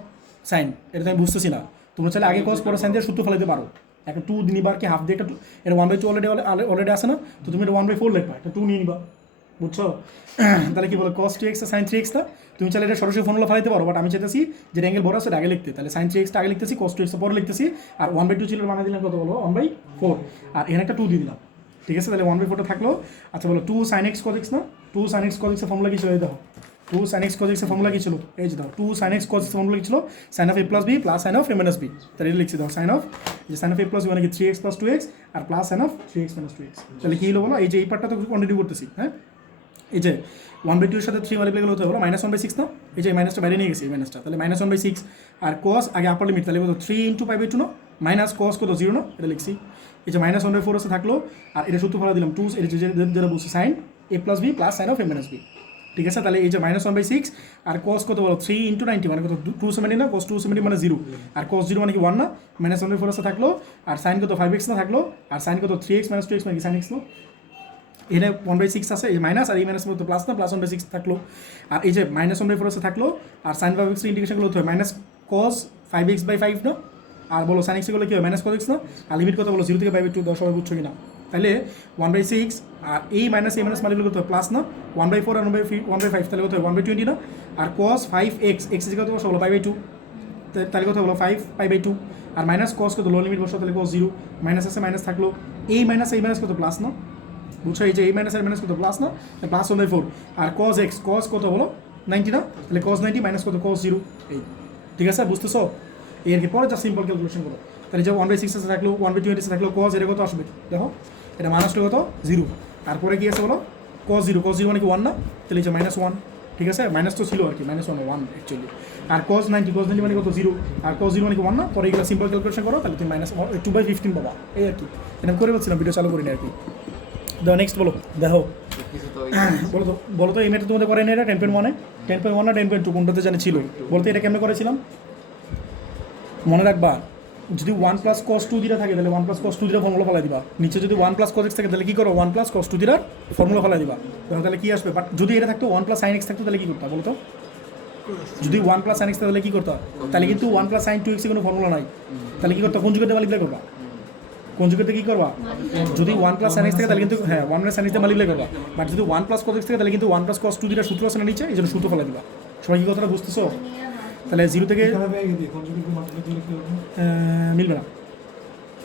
সাইন এটা তো আমি বুঝতেছি না তোমরা চাইলে আগে কজ পরে সাইন দিয়ে সূত্র ফেলাইতে পারো একটা 2 নিবার কি হাফ দিয়ে একটা এটা 1/2 অলরেডি আছে না তো তুমি এটা 1/4 লিখবা এটা 2 নিয়ে নিবা বুঝছো তাহলে কি বলো cos 2x সাইন 3x টা তুমি চাইলে এটা সরাসরি ফর্মুলা ফেলাইতে পারো বাট আমি চাইতেছি যে অ্যাঙ্গেল বড় আছে আগে লিখতে তাহলে সাইন 3x টা আগে লিখতেছি cos 2x পরে লিখতেছি আর 1/2 ছিল বানিয়ে দিলাম কত বলো 1/4 আর এখানে একটা 2 দিয়ে দিলাম ঠিক আছে তাহলে 1/4 টা থাকলো আচ্ছা বলো 2 sin x cos x না 2 sin x cos x এর ফর্মুলা কি ছিল এই দেখো 2 sin x cos x এর ফর্মুলা কি ছিল এই যে দাও 2 sin x cos x এর ফর্মুলা কি ছিল sin of a plus b plus sin of a minus b তাহলে এটা লিখছি দাও sin of a plus b মানে কি 3x plus 2x R plus sin of 3x minus 2x তাহলে কি হলো বলো এই যে এই পার্টটা তো কন্টিনিউ করতেছি হ্যাঁ এই যে 1/2 এর সাথে 3 মাল্টিপ্লাই করলে হতে হলো -1/6 না এই যে মাইনাসটা বাইরে নিয়ে গেছি এই মাইনাসটা তাহলে -1/6 আর cos আগে আপার লিমিট তাহলে কত 3 ইনটু পাই বাই 2 না মাইনাস cos কত 0 না এটা লিখছি এই যে -1/4 আছে থাকলো আর এটা সূত্র ফেলা দিলাম 2 এটা যেটা বলছি sin a plus b plus sin of a minus b ঠিক আছে তাহলে এই যে -1/6 আর cos কত বলো 3 ইনটু 90 মানে কত 270 না cos 270 মানে 0 আর cos 0 মানে কি 1 না -1/4 আছে থাকলো আর sin কত 5x না থাকলো আর sin কত 3x 2x মানে কি sin x না এখানে 1/6 আছে এই মাইনাস আর এই মাইনাস মধ্যে প্লাস না প্লাস 1/6 থাকলো আর এই যে -1/4 আছে থাকলো আর sin 5x এর ইন্টিগ্রেশন গুলো হতে হয় মাইনাস cos 5x/5 না আর বলো sin x গুলো কি হয় মাইনাস cos x না আর লিমিট কত বলো 0 থেকে 5/2 দাও সবাই বুঝছো কিনা তাহলে 1/6 আর এই মাইনাস মাল্টিপ্লাই করতে হয় প্লাস না 1/4 আর 1/5 তাহলে কত হয় 1/20 না আর cos 5x x কত বলো 5/2 তাহলে কত বলো 5/2 আর মাইনাস cos কত লো লিমিট বসো তাহলে cos 0 মাইনাস আছে মাইনাস থাকলো এই মাইনাস কত প্লাস না বুঝছো এই যে এই মাইনাস আর মাইনাস কত প্লাস না প্লাস 1/4 আর cos x cos কত বলো 90 না তাহলে cos 90 মাইনাস কত cos 0 এই ঠিক আছে বুঝতেছো এর কি পরে যা সিম্পল ক্যালকুলেশন করো তাহলে যে 1/6 আছে থাকলো 1/20 আছে থাকলো cos এর কত আসবে দেখো এটা মাইনাসটা কত 0 তারপরে কি আছে বলো cos 0 মানে কি 1 না তাহলে যে -1 ঠিক আছে মাইনাস তো ছিল আর কি -1 অ্যাকচুয়ালি আর cos 90 মানে কত 0 আর cos 0 মানে কি 1 না পরে এগুলো সিম্পল ক্যালকুলেশন করো তাহলে তুমি -2/15 পাবা এই আর কি এটা করে বলছিলাম ভিডিও চালু করিনি আর কি দাও নেক্সট বলো দেখো বলো তো এই মেথড তোমাদের করেন এটা 10.1 এ 10.1 না 10.2 কোনটাতে জানি ছিল বলতে এটা কেমনে করেছিলাম মনে রাখবা যদি 1 প্লাস cos 2 দিরা থাকে তাহলে 1 প্লাস cos 2 দিরা ফর্মুলা ফেলাই দিবা নিচে যদি 1 প্লাস cos x থাকে তাহলে কি করো 1 প্লাস cos 2 দিরা ফর্মুলা ফেলাই দিবা তাহলে কি আসবে বাট যদি এটা থাকতো 1 প্লাস sin x থাকতো তাহলে কি করতে বলো তো যদি 1 প্লাস sin x তাহলে কি করতে তাহলে কিন্তু 1 প্লাস sin 2x এর কোনো ফর্মুলা নাই তাহলে কি করতে কোন যুগে মাল্টিপ্লাই করবা কনজুগেটে কী করবা যদি 1 প্লাস সাইন এক্স থাকে তাহলে কিন্তু হ্যাঁ 1 প্লাস সাইন এক্স দিয়ে মাল্টিপ্লাই করবা বাট যদি 1 প্লাস কজ এক্স থাকে তাহলে কিন্তু 1 প্লাস কজ 2 যেটা সূত্র আছে না নিচে এই জন্য সূত্র ফেলে দিবা সবাই কি কথাটা বুঝতেছো তাহলে 0 থেকে মিলবে না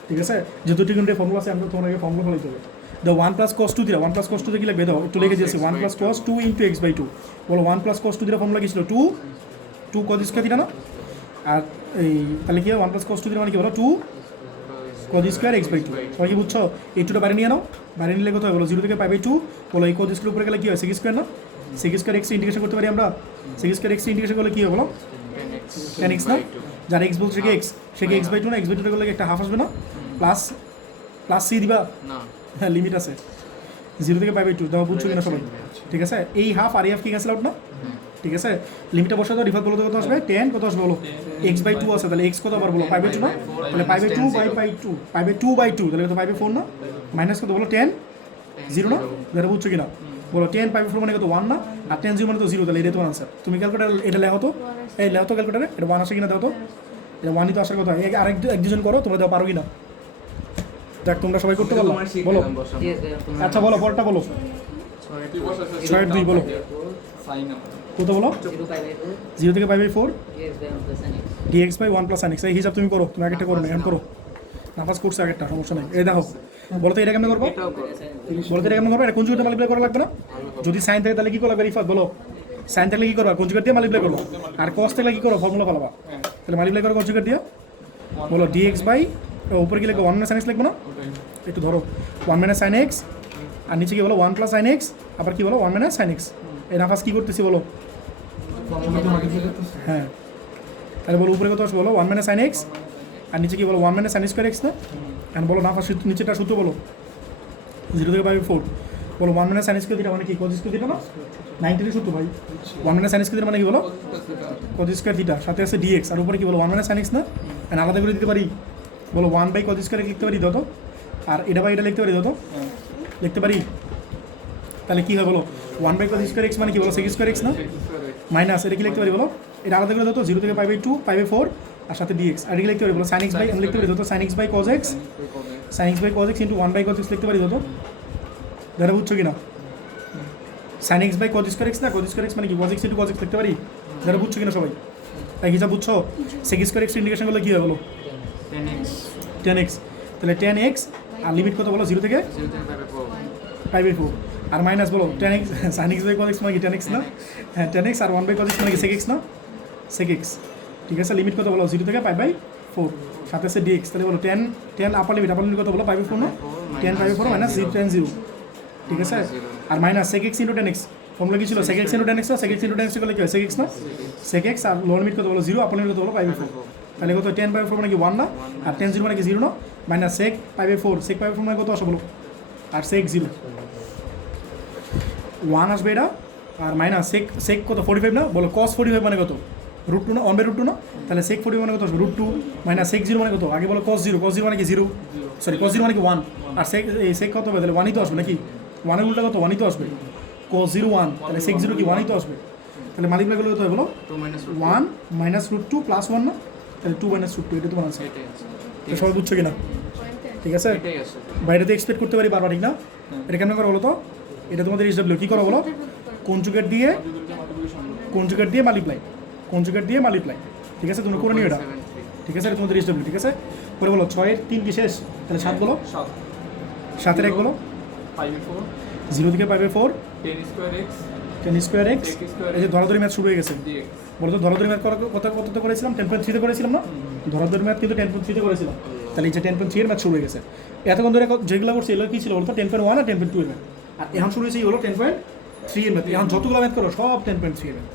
ঠিক আছে যেহেতু ট্রিগোনোমেট্রি ফর্মুলা আছে আমরা তোমার আগে ফর্মুলা ফেলাইতে হবে দ্য 1 প্লাস কস 2 দিরা 1 প্লাস কস 2 কি লিখবে দাও একটু লিখে দিয়েছি 1 plus cos 2 into x by 2 বলো 1 প্লাস কস 2 দিরা ফর্মুলা কি ছিল 2 কজ স্কয়ার দিরা না আর এই তাহলে কি 1 প্লাস কস 2 দিরা মানে কি বলো 2 কজ স্কয়ার এক্স বাই 2 সবাই কি বুঝছো এই 2টা বাইরে নিয়ে নাও বাইরে নিলে কত হয় বলো 0 থেকে পাই বাই 2 বলো এই কজ স্কয়ার উপরে গেলে কি হয় সেক স্কয়ার না সেক স্কয়ার এক্স ইন্টিগ্রেশন করতে পারি আমরা সেক স্কয়ার এক্স ইন্টিগ্রেশন করলে কি হবে বলো 10x না যার এক্স বলছে কি এক্স সে কি এক্স বাই 2 না এক্স বাই 2 করলে একটা হাফ আসবে না প্লাস প্লাস সি দিবা না হ্যাঁ লিমিট আছে 0 থেকে পাই বাই 2 দাও বুঝছো কিনা সবাই ঠিক আছে এই হাফ আর এই হাফ কি ক্যান্সেল আউট না ঠিক আছে লিমিটটা বসে দাও রিফাত বলো তো কত আসবে 10 কত আসবে বলো x বাই 2 আছে তাহলে x কত আবার বলো পাই বাই 2 না তাহলে pi by 2 by 2 pi by 2 by 2 তাহলে কত পাই বাই 4 না মাইনাস কত বলো 10 0 না দাঁড়া বুঝছো কিনা বলো 10 পাই বাই 4 মানে কত 1 না আর 10 0 মানে তো 0 তাহলে এটা তোমার আনসার তুমি ক্যালকুলেটর এটা লেখো তো এই লেখো তো ক্যালকুলেটরে এটা 1 আসে কিনা দাও তো এটা 1ই তো আসার কথা আরেক এক দুজন করো তোমরা দাও পারো কিনা দেখ তোমরা সবাই করতে পারলো বলো আচ্ছা বলো পরটা বলো 6 2 বলো সাইন কত বলো 0 থেকে pi by 4 dx by 1 plus sin x এই হিসাব তুমি করো তুমি আগেরটা করো না এখন করো নাফাস করছে আগেরটা সমস্যা নেই এই দেখো বলো তো এটা কেমন করবো বলো তো এটা কেমন করবো এটা কনজুগেট দিয়ে মাল্টিপ্লাই করা লাগবে না যদি সাইন থাকে তাহলে কি করবে রিফাত বলো সাইন থাকলে কি করবা কনজুগেট দিয়ে মাল্টিপ্লাই করবো আর কস থাকলে কি করো ফর্মুলা ফেলাবা তাহলে মাল্টিপ্লাই করো কনজুগেট দিয়ে বলো dx বাই উপরে কি লিখবো 1 মাইনাস sin x লিখবো না একটু ধরো 1 মাইনাস sin x আর নিচে কি বলো 1 প্লাস sin x আবার কি বলো 1 মাইনাস sin x এই নাফাস কি করতেছি বলো হ্যাঁ তাহলে বলো উপরে কত আসবে বলো 1 মাইনাস sin x আর নিচে কি বলো 1 মাইনাস sin স্কয়ার x না এখন বলো নাফাস নিচেটা সূত্র বলো 0 থেকে পাই 4 বলো 1 মাইনাস sin স্কয়ার দিটা মানে কি cos স্কয়ার দিটা না 90 এর সূত্র ভাই 1 মাইনাস sin স্কয়ার দিটা মানে কি বলো cos স্কয়ার দিটা সাথে আছে dx আর উপরে কি বলো 1 মাইনাস sin x না আর আলাদা করে দিতে পারি বলো 1 বাই cos স্কয়ার লিখতে পারি দাও তো আর এটা বাই এটা লিখতে পারি দাও তো লিখতে পারি তাহলে কি হয় বলো 1 বাই cos স্কয়ার x মানে কি বলো sec স্কয়ার x না মাইনাস এটা কি লিখতে পারি বলো এটা আলাদা করে দাও তো 0 থেকে পাই বাই 2 পাই বাই 4 আর সাথে dx আর এটা লিখতে পারি বলো sin x বাই আমি লিখতে পারি দাও তো sin x by cos x sin x by cos x into 1 by cos x লিখতে পারি দাও তো দাঁড়া বুঝছো কিনা sin x by cos square x না cos স্কয়ার x মানে কি cos x into cos x লিখতে পারি দাঁড়া বুঝছো কিনা সবাই তাই হিসাব বুঝছো sec স্কয়ার x ইন্টিগ্রেশন করলে কি হয় বলো 10x তাহলে 10x আর লিমিট কত বলো 0 থেকে পাই বাই 4 আর মাইনাস বলো 10x sin x by cos x মানে কি 10x না হ্যাঁ 10x R 1 by cos x মানে কি sec x না sec x ঠিক আছে লিমিট কত বলো 0 থেকে পাই বাই 4 সাথে আছে dx তাহলে বলো 10 আপার লিমিট কত বলো পাই বাই 4 না 10 পাই বাই 4 মাইনাস 10 0 ঠিক আছে আর minus sec x into 10x formula কি ছিল sec x ইনটু 10x না sec x ইনটু 10x করলে কি হয় sec x না sec x আর লোয়ার লিমিট কত বলো 0 আপার লিমিট কত বলো পাই বাই 4 তাহলে কত 10 পাই বাই 4 মানে কি 1 না আর 10 0 মানে কি 0 না minus sec pi by 4 sec pi by 4 মানে কত আসে বলো আর sec 0 1 আসবে এটা আর মাইনাস sec কত 45 না বলো cos 45 মানে কত √2 না 1 বাই √2 না তাহলে sec 45 মানে কত আসবে √2 মাইনাস sec 0 মানে কত আগে বলো cos 0 মানে কি 0 সরি cos 0 মানে কি 1 আর sec কত হবে তাহলে 1ই তো আসবে নাকি 1 এর উল্টা কত 1ই তো আসবে cos 0 1 তাহলে sec 0 কি 1ই তো আসবে তাহলে মাল্টিপ্লাই করলে কত হবে বলো 1 মাইনাস √2 প্লাস 1 না তাহলে 2 মাইনাস √2 এটা তোমার আনসার এটা সবাই বুঝছো কিনা ঠিক আছে বাইরেতে এক্সপেক্ট করতে পারি বারবার ঠিক না এটা কেমন করে বলো তো এটা তোমাদের SW কি করো বলো কনজুগেট দিয়ে মাল্টিপ্লাই ঠিক আছে তুমি করে নিও এটা ঠিক আছে এটা তোমাদের SW ঠিক আছে পরে বলো 6 এর 3 কি শেষ তাহলে 7 বলো 7 এর 1 বলো 0 থেকে পাই বাই 4 10 স্কয়ার x এই যে ধরাধরি ম্যাথ শুরু হয়ে গেছে বলো তো ধরাধরি ম্যাথ কত করেছিলাম 10.3 তে করেছিলাম না ধরাধরি ম্যাথ কিন্তু 10.3 তে করেছিলাম তাহলে এই যে 10.3 এর ম্যাথ শুরু হয়ে গেছে এতক্ষণ ধরে যেগুলো করছে এগুলো কি ছিল বলতো 10.1 আর 10.2 এর ম্যাথ আর এখন শুরু হয়েছে হলো 10.3 এর ম্যাথ এখন যতগুলো ম্যাথ করো সব 10.3 এর ম্যাথ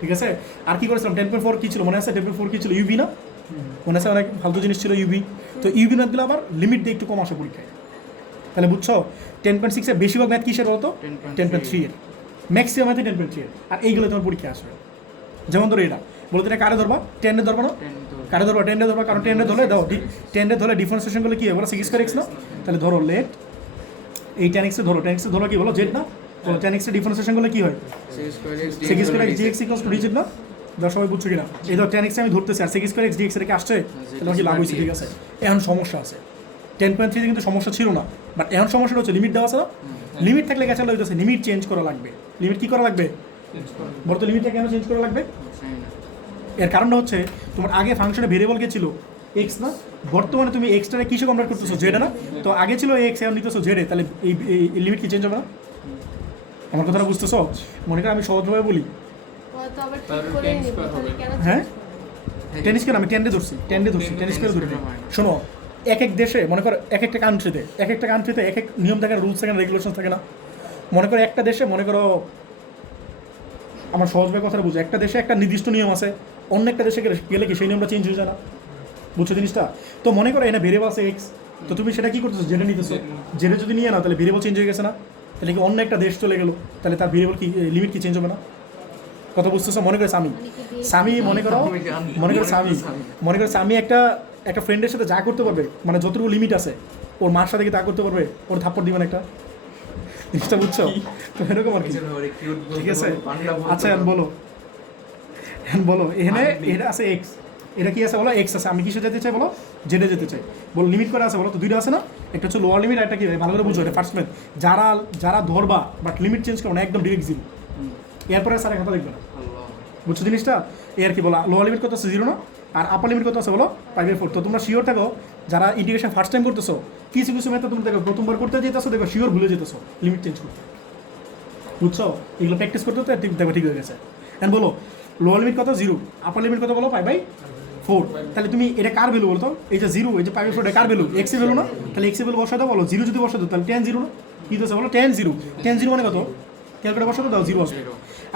ঠিক আছে আর কি করেছিলাম 10.4 কি ছিল মনে আছে 10.4 কি ছিল ইউবি না মনে আছে অনেক ফালতু জিনিস ছিল ইউবি তো ইউবি ম্যাথগুলো আবার লিমিট দিয়ে একটু কম আসে পরীক্ষায় তাহলে বুঝছো 10.6 এর বেশিরভাগ ম্যাথ কিসের বলতো 10.3 এর ম্যাক্সিমাম ম্যাথে 10.3 এর আর এইগুলো তোমার পরীক্ষা আসবে যেমন ধরো এটা বলতে এটা কারে ধরবা 10 এর ধরবা না কারে ধরবা 10 এর ধরবা কারণ 10 এর ধরলে দাও 10 এর ধরলে ডিফারেন্সিয়েশন করলে কি হবে বলো sec স্কয়ার x না তাহলে ধরো লেট এই 10x এ ধরো 10x এ ধরো কি বলো z না বলো 10x এর ডিফারেন্সিয়েশন করলে কি হয় sec square x dx = dz না দাও সবাই বুঝছো কিনা এই ধর 10x আমি ধরতেছি আর sec স্কয়ার x dx এর কি আসছে তাহলে কি লাভ হইছে ঠিক আছে এখন সমস্যা আছে 10.3 কিন্তু সমস্যা ছিল না, বাট এখন সমস্যাটা হচ্ছে লিমিট দেওয়া আছে না, লিমিট থাকলে গেছে হইতেছে লিমিট চেঞ্জ করা লাগবে। লিমিট কি করা লাগবে বলতো, লিমিটটা কেন চেঞ্জ করা লাগবে? এর কারণটা হচ্ছে তোমার আগে ফাংশনে ভেরিয়েবল কে ছিল এক্স না, বর্তমানে তুমি এক্সটারে কিসে কনভার্ট করতেছো জেডে না, তো আগে ছিল এক্স এখন নিতেছো জেডে, তাহলে এই লিমিট কি চেঞ্জ হবে না? আমার কথাটা বুঝতেছো? মনে করো আমি সহজভাবে বলি, হ্যাঁ টেনিস কেন আমি টেন্ডে ধরছি টেনিস করে ধরি। শোনো, এক এক দেশে মনে করো এক একটা কান্ট্রিতে এক এক নিয়ম থাকে না, রুলস থাকে না, রেগুলেশন থাকে না। মনে করো একটা দেশে মনে করো, আমার সহজভাবে কথাটা বুঝো, একটা দেশে একটা নির্দিষ্ট নিয়ম আছে, অন্য একটা দেশে গেলে কি সেই নিয়মটা চেঞ্জ হয়ে যায় না? বুঝছো জিনিসটা? তো মনে করো এখানে ভেরিয়েবল আছে এক্স, তো তুমি সেটা কি করতেছো জেনে নিতেছো, জেনে যদি নিয়ে নাও তাহলে ভেরিয়েবল চেঞ্জ হয়ে গেছে না, তাহলে কি অন্য একটা দেশ চলে গেলো, তাহলে তার ভেরিয়েবল কি লিমিট কি চেঞ্জ হবে না? কথা বুঝতেছো? মনে করো স্বামী মনে করো স্বামী একটা ফ্রেন্ডের সাথে যা করতে পারবে, মানে যতটুকু লিমিট আছে ওর মার সাথে কি তা করতে পারবে, ওর থাপ্পড় দিবেন একটা, জিনিসটা বুঝছো? তো এরকম আর কি, ঠিক আছে? আচ্ছা বলো এখানে এটা আছে এক্স, এটা কি আছে বলো এক্স আছে, আমি কিসে যেতে চাই বলো জেডে যেতে চাই, বলো লিমিট করা আছে বলো, তো দুইটা আছে না, একটা হচ্ছে লোয়ার লিমিট আর একটা কি ভালো করে বুঝো, এটা ফার্স্ট মেথ, যারা ধরবা বাট লিমিট চেঞ্জ করো না একদম ডিরেক্ট জিরো, এরপরে স্যারের কথা দেখবে না, বুঝছো জিনিসটা? এর কি বলো লোয়ার লিমিট কত আছে জিরো না, আর আপার লিমিট কত আছে বলো 5/4। তো তোমরা শিওর থাকো যারা ইন্টিগ্রেশন ফার্স্ট টাইম করতেছো, কিছু মেথড তুমি দেখো প্রথমবার করতে যেতেছো, দেখো শিওর ভুলে যেতেছো লিমিট চেঞ্জ করতে, বুঝছো? এগুলো প্র্যাকটিস করতে হতে দেখো ঠিক হয়ে গেছে। এখন বলো লোয়ার লিমিট কত জিরো, আপার লিমিট কত বলো 5/4, তাহলে তুমি এটা কার ভ্যালু বলতো, এই যে জিরো এই যে 5/4 এটা কার ভ্যালু, এক্স এর ভ্যালু না, তাহলে এক্স এর ভ্যালু বসাতে বলো, জিরো যদি বসাতো তাহলে 10 জিরো না, কি হচ্ছে বলো 10 জিরো মানে কত, ক্যালকুলেটর বসাতে দাও জিরো আসবে।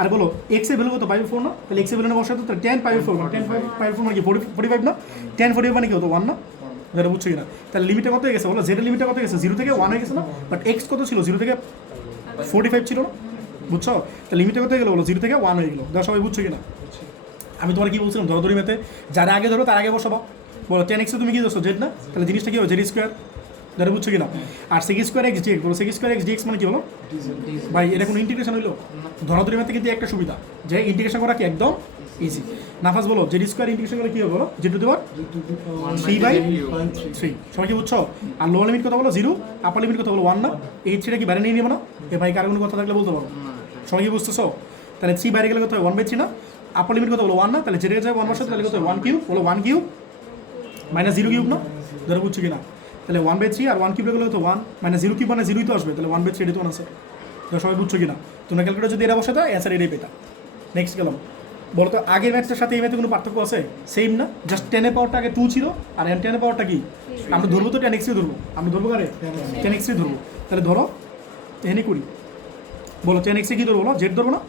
আর বলো এক্স এর ভ্যালু কত 5/4 না, তাহলে এক্স এর ভ্যালু বসাতে তাহলে 10/4 মানে 10/4 মানে কি 45 না, 10/45 মানে কি হতো 1 না, যেটা বুঝছো কিনা? তাহলে লিমিটটা কত হয়ে গেছে বলো, জেড এর লিমিটটা কত গেছে 0 থেকে 1 হয়ে গেছে না, বাট এক্স কত ছিল 0 থেকে 45 ছিল না, বুঝছো? তাহলে লিমিটটা কত হয়ে গেলো বলো 0 থেকে 1 হয়ে গেলো, যা সবাই বুঝছো কিনা? আমি তোমার কি বলছিলাম ধরো মেতে, যারা আগে ধরো তার আগে বসাবো, বলো 10x তুমি কি ধরছো জেড না, তাহলে জিনিসটা কি হবে জেড স্কোয়ার, যারা বুঝছো কিনা? আর সেক স্কোয়ার এক্স ডিএক্স, বলো সেক স্কোয়ার এক্স ডিএক্স মানে কি বলো ভাই, এটা কোনো ইন্টিগ্রেশন হইলো? ধরাধরি মেতে কিন্তু একটা সুবিধা যে ইন্টিগ্রেশন করা কি একদম ইজি। নাফাস বলো জেড স্কোয়ার ইন্টিগ্রেশন করে কি হবে বলো, জেড টু দি পাওয়ার 3/3, সবাই কি বুঝছো? আর লোয়ার লিমিট কথা বলো 0, আপার লিমিট কথা বলো 1 না, এই 3টা কি বাইরে নিয়ে নেবো না? এ ভাই কার কোনো কথা থাকলে বলতে পারো, সবাই কি বুঝতেছো? তাহলে 3 বাইরে গেলে কত হয় 1/3 না, আপার লিমিট কত বলো 1 না, তাহলে জেডে যায় 1 বসাতে তাহলে কত হয় 1 কিউব, বলো 1 কিউব মাইনাস 0 কিউব না, ধরে বুঝছো কিনা? তাহলে 1/3 আর 1 কিউব গেলে তো 1 মাইনাস 0 কিউব মানে 0ই তো আসবে, তাহলে 1/3 এটা তো আছে, তো সবাই বুঝছো কিনা? তোমরা ক্যালকুলেটর যদি এটা বসাতে অ্যান্সার এটাই পেতা। নেক্সট গেলাম, বলো তো আগের ম্যাথটার সাথে এই ম্যাথে কোনো পার্থক্য আছে? সেম না, জাস্ট 10 এর পাওয়ারটা আগে 2 ছিল আর 10 এর পাওয়ারটা কি আমরা ধরবো, তো 10x ধরবো, আমরা ধরবো কারে 10x ধরবো, তাহলে ধরো এখানে করি, বলো 10x কি ধরবো, বলো জেড ধরবো না,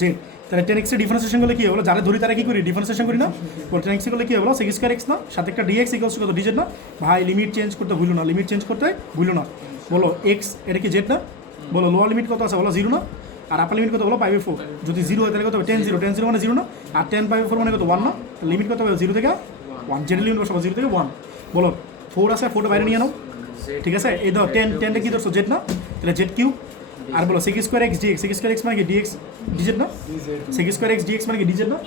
জেড, তাহলে 10x ডিফারেন্সিয়েশন করলে কি হবে, যারা ধরি তারা কি করি ডিফারেন্সিয়েশন করি না, বলো 10x করলে কি হবে sec স্কয়ার x না, সাথে একটা dx ইকুয়ালস কত dz না, ভাই লিমিট চেঞ্জ করতে ভুলো না, লিমিট চেঞ্জ করতে ভুলো না, বলো x এটা কি z না, বলো লোয়ার লিমিট কত আছে বলো 0 না, আর আপার লিমিট কত বলো 5/4, যদি 0 হয় তাহলে কত হবে 10 মানে 0 না, আর 10/4 মানে কত 1 না, লিমিট কত হবে 0 থেকে 1, জেড লিমিট বসাবো 0 থেকে 1, বলো 4 আছে 4টা বাইরে নিয়ে নাও, ঠিক আছে? এই ধর 10টা কি ধরছো জেড না, তাহলে জেড কিউব, আর বলো sec square x dx, sec square x মানে কি dx dz না, sec স্কয়ার x dx মানে কি dz না,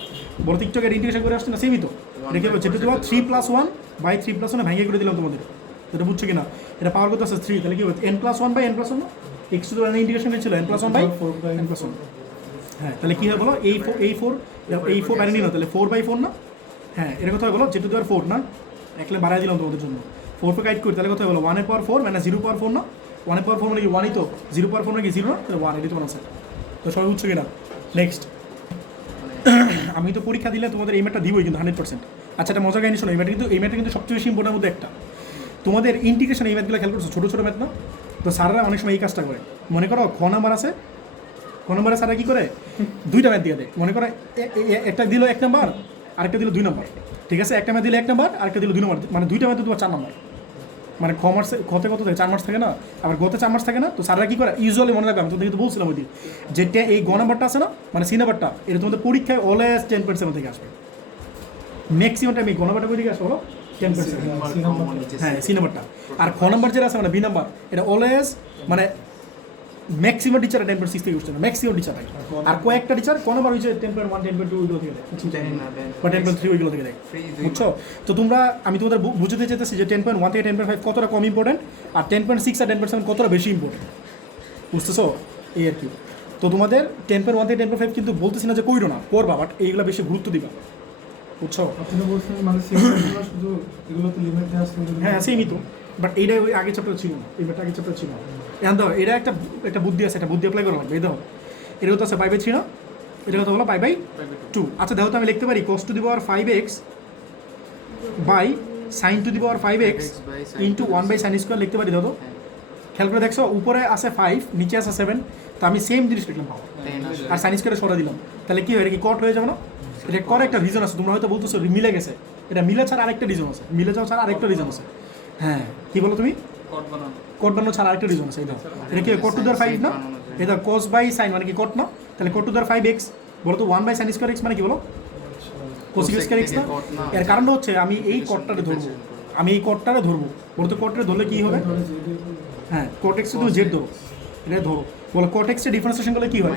বলো টিকটকের ইন্টিগ্রেশন করে আসছে না, সেমই তো, এটা কি হবে যেটা তোমার 3+1/3+1 ভেঙে করে দিলাম তোমাদের, এটা বুঝছো কিনা? এটা পাওয়ার কত আছে 3, তাহলে কি হবে n+1/n+1 না, x two the power integration ছিল n+1/n+1, হ্যাঁ তাহলে কি হবে বলো এই 4 বাইরে নিয়ে নাও, তাহলে 4/4 না, হ্যাঁ এটা কত হবে বলো যেটা তোমার 4 না, একলে বাড়াই দিলাম তোমাদের জন্য 4 কে গাইড করি, তাহলে কত হবে বলো 1/4 মানে 0/4 না, 1/4 মানে কি 1ই তো, 0/4 মানে কি 0 না, তাহলে 1 এটাই তোমার আছে, তো সবাই বুঝছো কিনা? নেক্সট, আমি তো পরীক্ষা দিলে তোমাদের এই ম্যাটটা দিবই কিন্তু 100%। আচ্ছা এটা মজা কাহিনী শোনো, এই ম্যাটটা কিন্তু সবচেয়ে বেশি ইম্পর্টেন্ট মধ্যে একটা, তোমাদের ইন্টিগ্রেশন এই ম্যাথগুলো খেয়াল করছো, ছোটো ছোটো ম্যাথ না, তো স্যাররা অনেক সময় এই কাজটা করে, মনে করো খ নাম্বার আছে, খ নাম্বারে স্যাররা কী করে দুইটা ম্যাথ দিয়ে দেয়, মনে করো একটা দিল 1 নাম্বার আরেকটা দিল 2 নাম্বার, ঠিক আছে? একটা ম্যাথ দিলে 1 নাম্বার আরেকটা দিল 2 নাম্বার, মানে দুইটা ম্যাথ তোমার 4 নাম্বার, মানে খতে কত থাকে 4 মার্কস থাকে না, আবার গতে 4 মার্কস থাকে না, তো স্যাররা কী করে ইউজুয়ালি মনে রাখবে, আমি তোমাদের কিন্তু বলছিলাম ওই দিন, যেটা এই গ নাম্বারটা আছে না, মানে সি নাম্বারটা, এটা তোমাদের পরীক্ষায় অলওয়েজ 10% থেকে আসবে, ম্যাক্সিমাম টাইম এই গ নাম্বারটা কোথা থেকে আসবে বলো 10%, হ্যাঁ সি নাম্বারটা, আর খ নাম্বার যেটা আছে মানে বি নাম্বার, এটা অলওয়েজ মানে ম্যাক্সিমাম টিচার 10.6 থেকে উঠছে না, ম্যাক্সিমাম টিচার নাই। আর কয়েকটা টিচার কোনোবার হয়েছে 10.1 10.2 ওইগুলো থেকে দেয় বা 10.3 ওইগুলো থেকে দেয়, বুঝছো? তো তোমরা আমি তোমাদের বুঝতে চাইতেছি যে 10.1 থেকে 10.5 কতটা কম ইম্পর্টেন্ট আর 10.6 আর 10.7 কতটা বেশি ইম্পর্টেন্ট, বুঝতেছো? এই আর কি। তো তোমাদের 10.1 থেকে 10.5 কিন্তু বলতেছি না যে কইরো না, করবা, বাট এইগুলো বেশি গুরুত্ব দিবা, বুঝছো? আপনি তো বলছেন মানে সিমিলার শুধু এগুলো তো লিমিট দেওয়া আছে হ্যাঁ সেমই তো, বাট এইটা ওই আগের চ্যাপ্টার ছিল না, এই আগে চ্যাপ্টার ছিল না। এখন দেখো এটা একটা বুদ্ধি আছে, একটা বুদ্ধি অ্যাপ্লাই করা লাগবে। এই দেখো এটা কত আছে 5/3 না, এটা কত হলো 5/2। আচ্ছা দেখো তো আমি লিখতে পারি cos to the power 5x by sin to the power 5x into 1/sin square লিখতে পারি। দেখো তো খেয়াল করে দেখছো, উপরে আছে 5 নিচে আছে 7, তো আমি সেম জিনিস লিখলাম পাবো, আর সাইন স্কোয়ারে সরা দিলাম, তাহলে কি হয়, এটা কি কট হয়ে যাবে না? এটা করে একটা রিজন আছে, তোমরা হয়তো বলতেছো মিলে গেছে, এটা মিলে ছাড়া আরেকটা রিজন আছে, মিলে যাওয়া ছাড়া আরেকটা রিজন আছে। হ্যাঁ কি বলো তুমি? কট বানানো। কট বানানো ছাড়া আরেকটা রিজন আছে। এটা এটা কি কট টু দি পাওয়ার 5 না, এটা cos বাই sin মানে কি কট না, তাহলে cot to the power 5x বলো তো 1/sin স্কোয়ার x মানে কি বলো cos স্কোয়ার x না। এর কারণটা হচ্ছে আমি এই কটটারে ধরবো, আমি এই কটটারে ধরবো, বলো তো কটটারে ধরলে কি হবে? হ্যাঁ cot x তুমি z ধরো, এটা ধরো, বলো cot x এর ডিফারেন্সিয়েশন করলে কি হয়?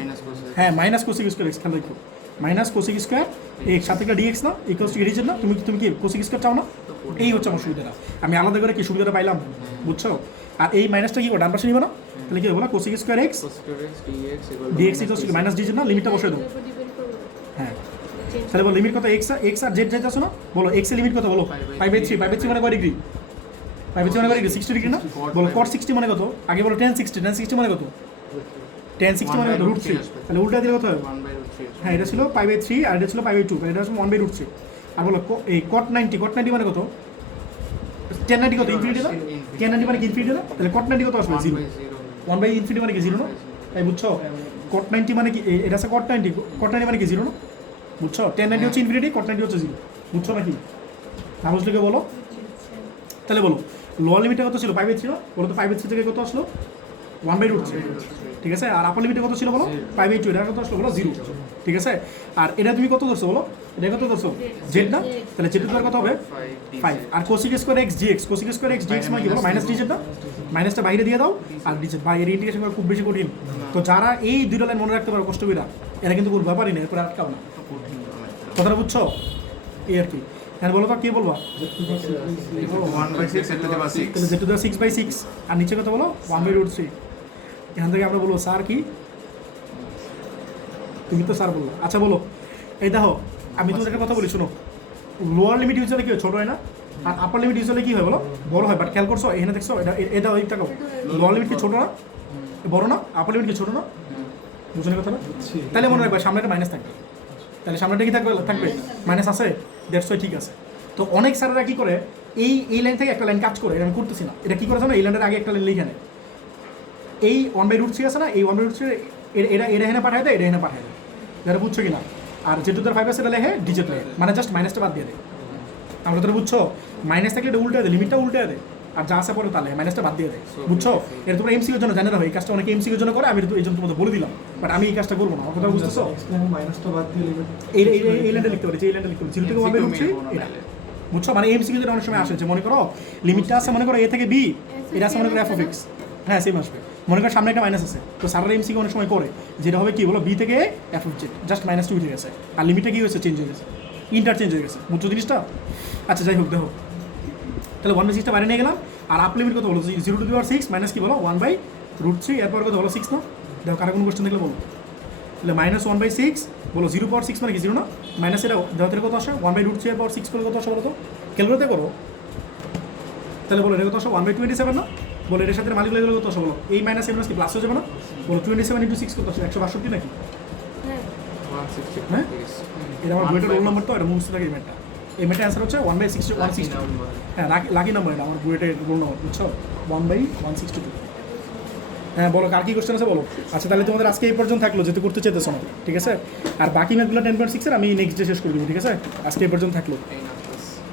হ্যাঁ মাইনাস কোসিক স্কোয়ার x, খেয়াল রাখো মাইনাস কোসিক স্কোয়ার x সাথে একটা dx না ইকুয়ালস টু ডিজ না, তুমি কি কোসিক স্কোয়ার চাও না? এই হচ্ছে আমার সুবিধাটা, আমি আলাদা করে কি সুবিধাটা পাইলাম, বুঝছো? আর এই মাইনাসটা কি ডান পাশে নিব না, তাহলে কি হবে না cosec square x dx equals to minus ডিজ না, লিমিটটা বসে দাও। হ্যাঁ তাহলে বলো লিমিট কত, x আর z যাইতেছো না, বলো x এর লিমিট কত বলো 5/3, 5/3 মানে কয় ডিগ্রি? 5/3 মানে কয় ডিগ্রি? 60 ডিগ্রি না। বলো cot 60 মানে কত, আগে বলো tan 60, tan 60 মানে কত? tan 60 মানে কত √3, তাহলে উল্টা দিলে কত হবে? হ্যাঁ এটা ছিল 5/3 আর এটা ছিল 5/2, তাহলে এটা হচ্ছে 1/√3। আর বলো এই cot 90, cot 90 মানে কত? tan 90 কত ইনফিনিটি না, tan 90 মানে কি ইনফিনিটি না, তাহলে cot 90 কত আসবে? 0। 1/infinity মানে কি 0 না, তাই বুঝছো? cot 90 মানে কি এটা আছে cot 90, cot 90 মানে কি 0 না, বুঝছো? tan 90 হচ্ছে ইনফিনিটি, cot 90 হচ্ছে 0, বুঝছো নাকি? না বুঝলে কি বলো? তাহলে বলো লোয়ার লিমিটটা কত ছিল 5/3 না, বলো তো 5/3 থেকে কত আসলো 1/√3, ঠিক আছে? আর আপার লিমিটে কত ছিল বলো 5/2, এটা কত আসলো বলো 0, ঠিক আছে? আর এটা তুমি কত ধরছো বলো, এটা কত ধরছো z না, তাহলে z এর কত হবে 5, আর cosec square x dx, cosec square x dx মানে কি বলো মাইনাস dz না, মাইনাসটা বাইরে দিয়ে দাও আর dz, ভাই এর ইন্টিগ্রেশন করা খুব বেশি কঠিন, তো যারা এই দুইটা লাইন মনে রাখতে পারো কষ্ট করে এরা কিন্তু কোনো ব্যাপারই নেই, এরপরে আটকাও না, কথাটা বুঝছো? এই আর কি। হ্যাঁ বলো তো কি বলবা? 1/6 তাহলে z টু দি 6/6 আর নিচে কত বলো 1/√3। এখান থেকে আমরা বলবো স্যার কি, তুমি তো স্যার বললো। আচ্ছা বলো এই দেখো আমি তোমাদের একটা কথা বলি শোনো, লোয়ার লিমিট ইউজ হলে কি হয় ছোট হয় না, আর আপার লিমিট ইউজ হলে কি হয় বলো বড় হয়, বাট খেয়াল করছো এখানে দেখছো এটা এটা ওই টাকা লোয়ার লিমিট কি ছোট না বড় না, আপার লিমিট কি ছোট না, বুঝলে কথাটা? তাহলে মনে রাখবে সামনে একটা মাইনাস থাকবে, তাহলে সামনেটা কি থাকবে থাকবে মাইনাস আছে, দ্যাটস ওয়াই ঠিক আছে। তো অনেক স্যারেরা কি করে এই লাইন থেকে একটা লাইন কাজ করে, এটা আমি করতেছি না, এটা কি করে জানো এই লাইনের আগে একটা লাইন লিখে নেয়, এই 1/√3 আছে না, এই 1/√3 এটা এখানে পাঠায় দেয়, এটা এখানে পাঠায় দেয়, যারা বুঝছো কি না? আর z টু দি পাওয়ার 5 আছে এটা লেখে dz লেখে, মানে জাস্ট মাইনাসটা বাদ দিয়ে দেয়, আমরা তো বুঝছো? মাইনাস থাকলে এটা উল্টে দেয়, লিমিটটা উল্টে দেয়, আর যা আছে পরে তাহলে মাইনাসটা বাদ দিয়ে দেয়, বুঝছো? এটা তোমরা এমসিকিউর জন্য জানে রাখো, এই কাজটা অনেকে এমসিকিউর জন্য করে, আমি এই জন্য তোমাদের বলে দিলাম, বাট আমি এই কাজটা করবো না, আমার কথা বুঝতেছো? মাইনাসটা বাদ দিয়ে লিমিট এই লাইনটা লিখতে পারি, এই লাইনটা লিখতে পারি 0 থেকে 1/√3 এটা, বুঝছো? মানে এমসিকিউ যেটা অনেক সময় আসে যে মনে করো লিমিটটা আছে মনে করো a থেকে b, এটা আছে মনে করো f of x, হ্যাঁ সেম আসবে, মনে করো সামনে একটা মাইনাস আছে, তো সারার এমসিকিউ অনেক সময় করে যেটা হবে কি বলো b থেকে f of z, জাস্ট -2 উঠে গেছে, আর লিমিটটা কি হয়েছে চেঞ্জ হয়ে গেছে, ইন্টারচেঞ্জ হয়ে গেছে, বুঝছো জিনিসটা? আচ্ছা যাই হোক দেখো তাহলে 1/6টা বাইরে নিয়ে গেলাম, আর আপ লিমিট কত বলো 0 টু দি পাওয়ার 6 মাইনাস কি বলো 1/√3, এরপর কত বলো 6 না, দেখো কারো কোনো কোশ্চেন দেখলে বলো, তাহলে -1/6 বলো 0 পাওয়ার 6 মানে কি 0 না, মাইনাস এটা দেওয়াতে কত আসে 1/√3 এর পাওয়ার 6 করলে কত আসে বলো তো, ক্যালকুলেট করো, তাহলে বলো এটা কত আসে 1/27 না, বলো এর সাথে মালিক লাগলে কত আসে বলো, এই মাইনাস এর কি প্লাস হয়ে যাবে না, বলো 27 × 6 কত আসে 162 নাকি? হ্যাঁ এটা আমার বইটার রোল নাম্বার, তো এটা মুখস্থ থাকে এই ম্যাটটা, এই ম্যাটের অ্যান্সার হচ্ছে 1/160, হ্যাঁ লাকি নাম্বার এটা আমার বুয়েটের রোল নাম্বার, বুঝছো? 1/162। হ্যাঁ বলো কার কি কোশ্চেন আছে বলো। আচ্ছা তাহলে তোমাদের আজকে এই পর্যন্ত থাকলো, যেহেতু করতে চাইতেছো না, ঠিক আছে? আর বাকি ম্যাথগুলো 10.6 এর আমি নেক্সট ডে শেষ করে দেবো, ঠিক আছে? আজকে এই পর্যন্ত থাকলো।